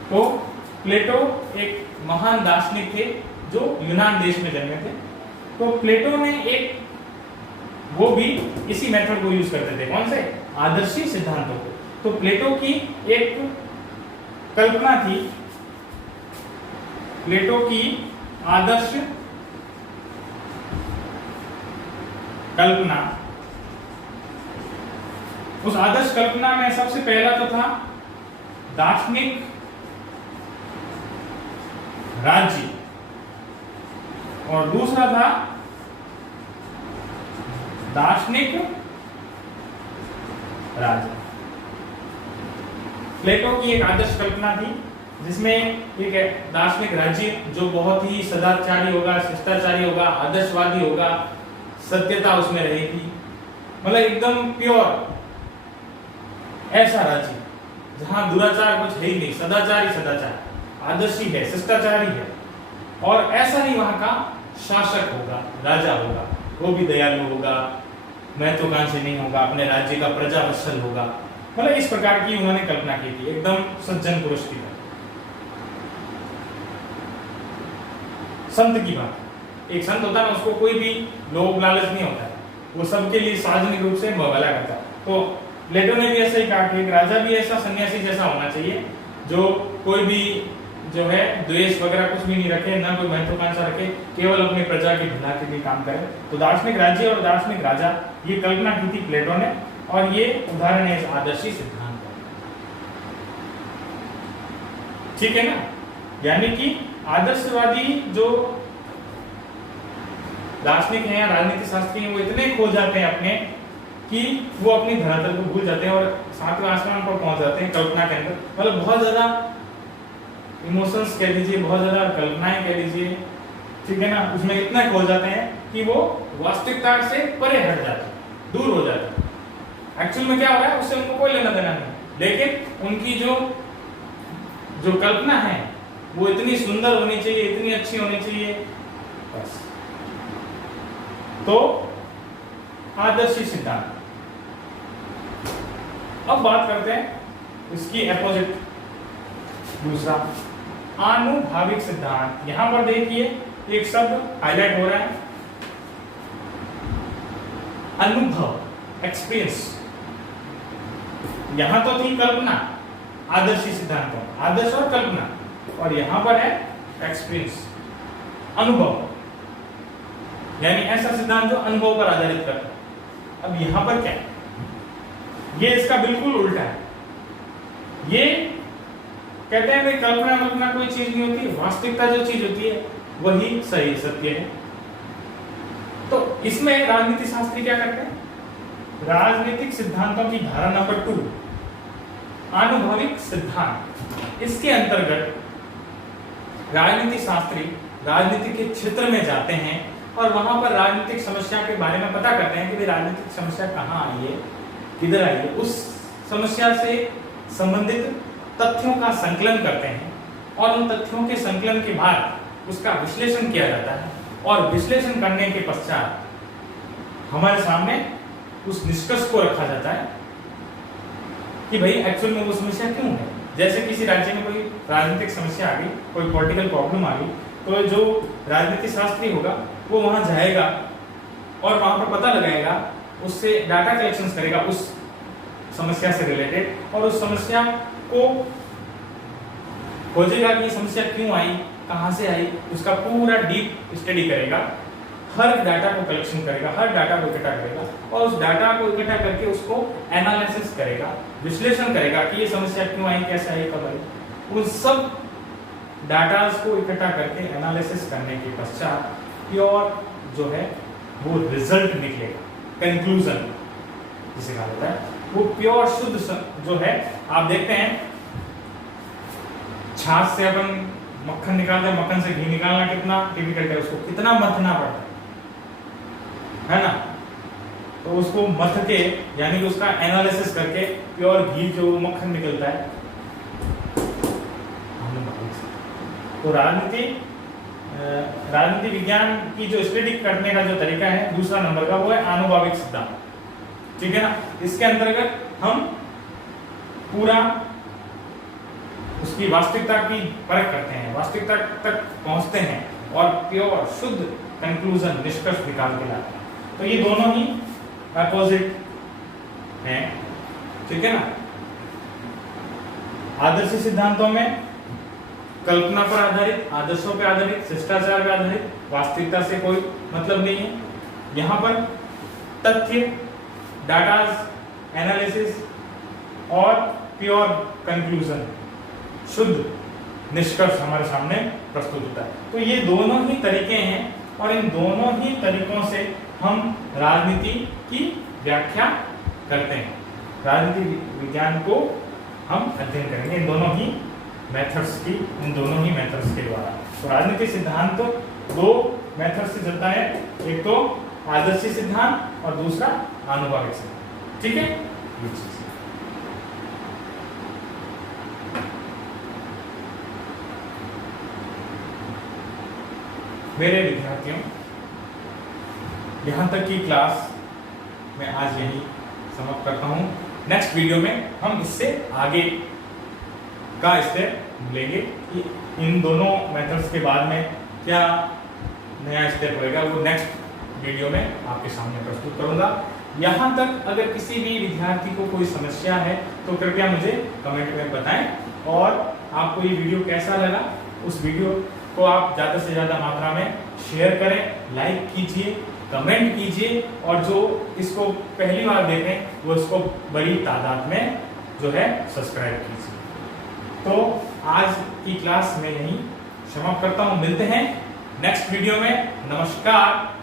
तो प्लेटो एक महान दार्शनिक थे जो यूनान देश में जन्मे थे। तो प्लेटो ने एक वो भी इसी मेथड को यूज करते थे, कौन से, आदर्शी सिद्धांतों को। तो प्लेटो की एक कल्पना थी, प्लेटो की आदर्श कल्पना। उस आदर्श कल्पना में सबसे पहला तो था दार्शनिक राज्य और दूसरा था दार्शनिक राजा। प्लेटो की एक आदर्श कल्पना थी जिसमें एक दार्शनिक राज्य जो बहुत ही सदाचारी होगा, शिष्टाचारी होगा, आदर्शवादी होगा, सत्यता उसमें रहेगी, मतलब एकदम प्योर ऐसा राज्य जहां दुराचार कुछ है ही नहीं, सदाचार ही सदाचार, आदर्शी है, शिष्टाचारी है। और ऐसा ही वहां का शासक होगा, राजा होगा, वो भी दयालु होगा, महत्वाकांक्षी नहीं होगा, अपने राज्य का प्रजावत्सल होगा। मतलब इस प्रकार की उन्होंने कल्पना की थी, एकदम सज्जन पुरुष की बात, संत की बात। एक संत होता है उसको कोई भी लोभ लालच नहीं होता है, वो सबके लिए सार्वजनिक रूप से मुकाबला करता है। तो प्लेटो ने भी ऐसा ही कहा कि एक राजा भी ऐसा सन्यासी जैसा होना चाहिए जो कोई भी जो है द्वेष वगैरह कुछ भी नहीं रखे, ना कोई महत्वाकांक्षा रखे, केवल अपनी प्रजा की भला के लिए काम करे। तो दार्शनिक राज्य और दार्शनिक राजा ये कल्पना की थी प्लेटो ने, और ये उदाहरण है इस आदर्शी सिद्धांत का, ठीक है ना। यानी कि आदर्शवादी जो दार्शनिक हैं या राजनीति शास्त्री हैं वो इतने खो जाते हैं अपने कि वो अपनी धरातल को भूल जाते हैं और सातवें आसमान पर पहुंच जाते हैं कल्पना के अंदर। मतलब बहुत ज्यादा इमोशंस कह लीजिए, बहुत ज्यादा कल्पनाएं कह लीजिए, ठीक है ना, उसमें इतना खो जाते हैं कि वो वास्तविकता से परे हट जाते हैं, दूर हो जाते हैं। एक्चुअल में क्या हो रहा है उससे उनको कोई लेना देना नहीं, लेकिन उनकी जो कल्पना है वो इतनी सुंदर होनी चाहिए, इतनी अच्छी होनी चाहिए, बस। तो आदर्शी सिद्धांत। अब बात करते हैं इसकी अपोजिट, दूसरा आनुभाविक सिद्धांत। यहां पर देखिए एक शब्द हाईलाइट हो रहा है, अनुभव, एक्सपीरियंस। यहां तो थी कल्पना, आदर्शी सिद्धांत, आदर्श और कल्पना, और यहां पर है एक्सपीरियंस, अनुभव, यानी ऐसा सिद्धांत जो अनुभव पर आधारित करता है। अब यहां पर क्या है, ये इसका बिल्कुल उल्टा है। ये कहते हैं कि कल्पना कोई चीज नहीं होती, वास्तविकता जो चीज होती है वही सही सत्य है। तो इसमें राजनीति शास्त्री क्या करते हैं, राजनीतिक सिद्धांतों की धारा नंबर 2, आनुभविक सिद्धांत। इसके अंतर्गत राजनीति शास्त्री राजनीति के क्षेत्र में जाते हैं और वहां पर राजनीतिक समस्या के बारे में पता करते हैं कि भाई राजनीतिक समस्या कहाँ आई है, किधर आई है, उस समस्या से संबंधित तथ्यों का संकलन करते हैं और उन तथ्यों के संकलन के बाद उसका विश्लेषण किया जाता है और विश्लेषण करने के पश्चात हमारे सामने उस निष्कर्ष को रखा जाता है कि भाई एक्चुअल में वो समस्या क्यों है। जैसे किसी राज्य में कोई राजनीतिक समस्या आ गई, कोई पॉलिटिकल प्रॉब्लम आ गई, तो जो राजनीति शास्त्री होगा वो वहां जाएगा और वहां पर पता लगाएगा, उससे डाटा कलेक्शन करेगा उस समस्या से रिलेटेड, और उस समस्या को खोजेगा कि समस्या क्यों आई, कहां से आई, उसका पूरा डीप स्टडी करेगा, हर डाटा को कलेक्शन करेगा, हर डाटा को इकट्ठा करेगा और उस डाटा को इकट्ठा करके उसको एनालिसिस करेगा, विश्लेषण करेगा कि ये समस्या क्यों आई, कैसे आई, कब आई। उन सब डाटा को इकट्ठा करके एनालिसिस करने के पश्चात प्योर जो है वो रिजल्ट निकलेगा, कंक्लूजन जिसे कहा जाता है, वो प्योर शुद्ध जो है। आप देखते हैं छाछ से अपन मक्खन निकालते हैं, मक्खन से घी निकालना कितना डिफिकल्ट है, उसको कितना मथना पड़ता है ना। तो उसको मथ के यानी कि उसका एनालिसिस करके प्योर घी जो मक्खन निकलता है। तो राजनीति विज्ञान की जो स्टडी करने का जो तरीका है दूसरा नंबर का, वो है आनुभाविक सिद्धांत। ठीक है ना। इसके अंतर्गत हम पूरा उसकी वास्तविकता की परख करते हैं, वास्तविकता तक पहुंचते हैं और प्योर शुद्ध कंक्लूजन निष्कर्ष निकाल के लाते हैं। तो ये दोनों ही अपोजिट हैं, ठीक है ना। आदर्शी सिद्धांतों में कल्पना पर आधारित, आदर्शों पर आधारित, शिष्टाचार पर आधारित, वास्तविकता से कोई मतलब नहीं है। यहाँ पर तथ्य, डाटाज, एनालिसिस और प्योर कंक्लूजन, शुद्ध निष्कर्ष हमारे सामने प्रस्तुत होता है। तो ये दोनों ही तरीके हैं और इन दोनों ही तरीकों से हम राजनीति की व्याख्या करते हैं। राजनीति विज्ञान को हम अध्ययन करेंगे इन दोनों ही मेथड्स के द्वारा। तो राजनीतिक सिद्धांत तो दो मेथड से चलता है, एक तो आदर्शी सिद्धांत और दूसरा आनुभाविक सिद्धांत, ठीक है। ये चीज मेरे विद्यार्थियों, यहाँ तक की क्लास मैं आज यही समाप्त करता हूँ। नेक्स्ट वीडियो में हम इससे आगे का स्टेप लेंगे कि इन दोनों मेथड्स के बाद में क्या नया स्टेप होएगा, वो नेक्स्ट वीडियो में आपके सामने प्रस्तुत करूंगा। यहाँ तक अगर किसी भी विद्यार्थी को कोई समस्या है तो कृपया मुझे कमेंट में बताएं, और आपको ये वीडियो कैसा लगा उस वीडियो को आप ज़्यादा से ज़्यादा मात्रा में शेयर करें, लाइक कीजिए, कमेंट कीजिए, और जो इसको पहली बार देखें वो इसको बड़ी तादाद में जो है सब्सक्राइब कीजिए। तो आज की क्लास में यही समाप्त करता हूँ। मिलते हैं नेक्स्ट वीडियो में। नमस्कार।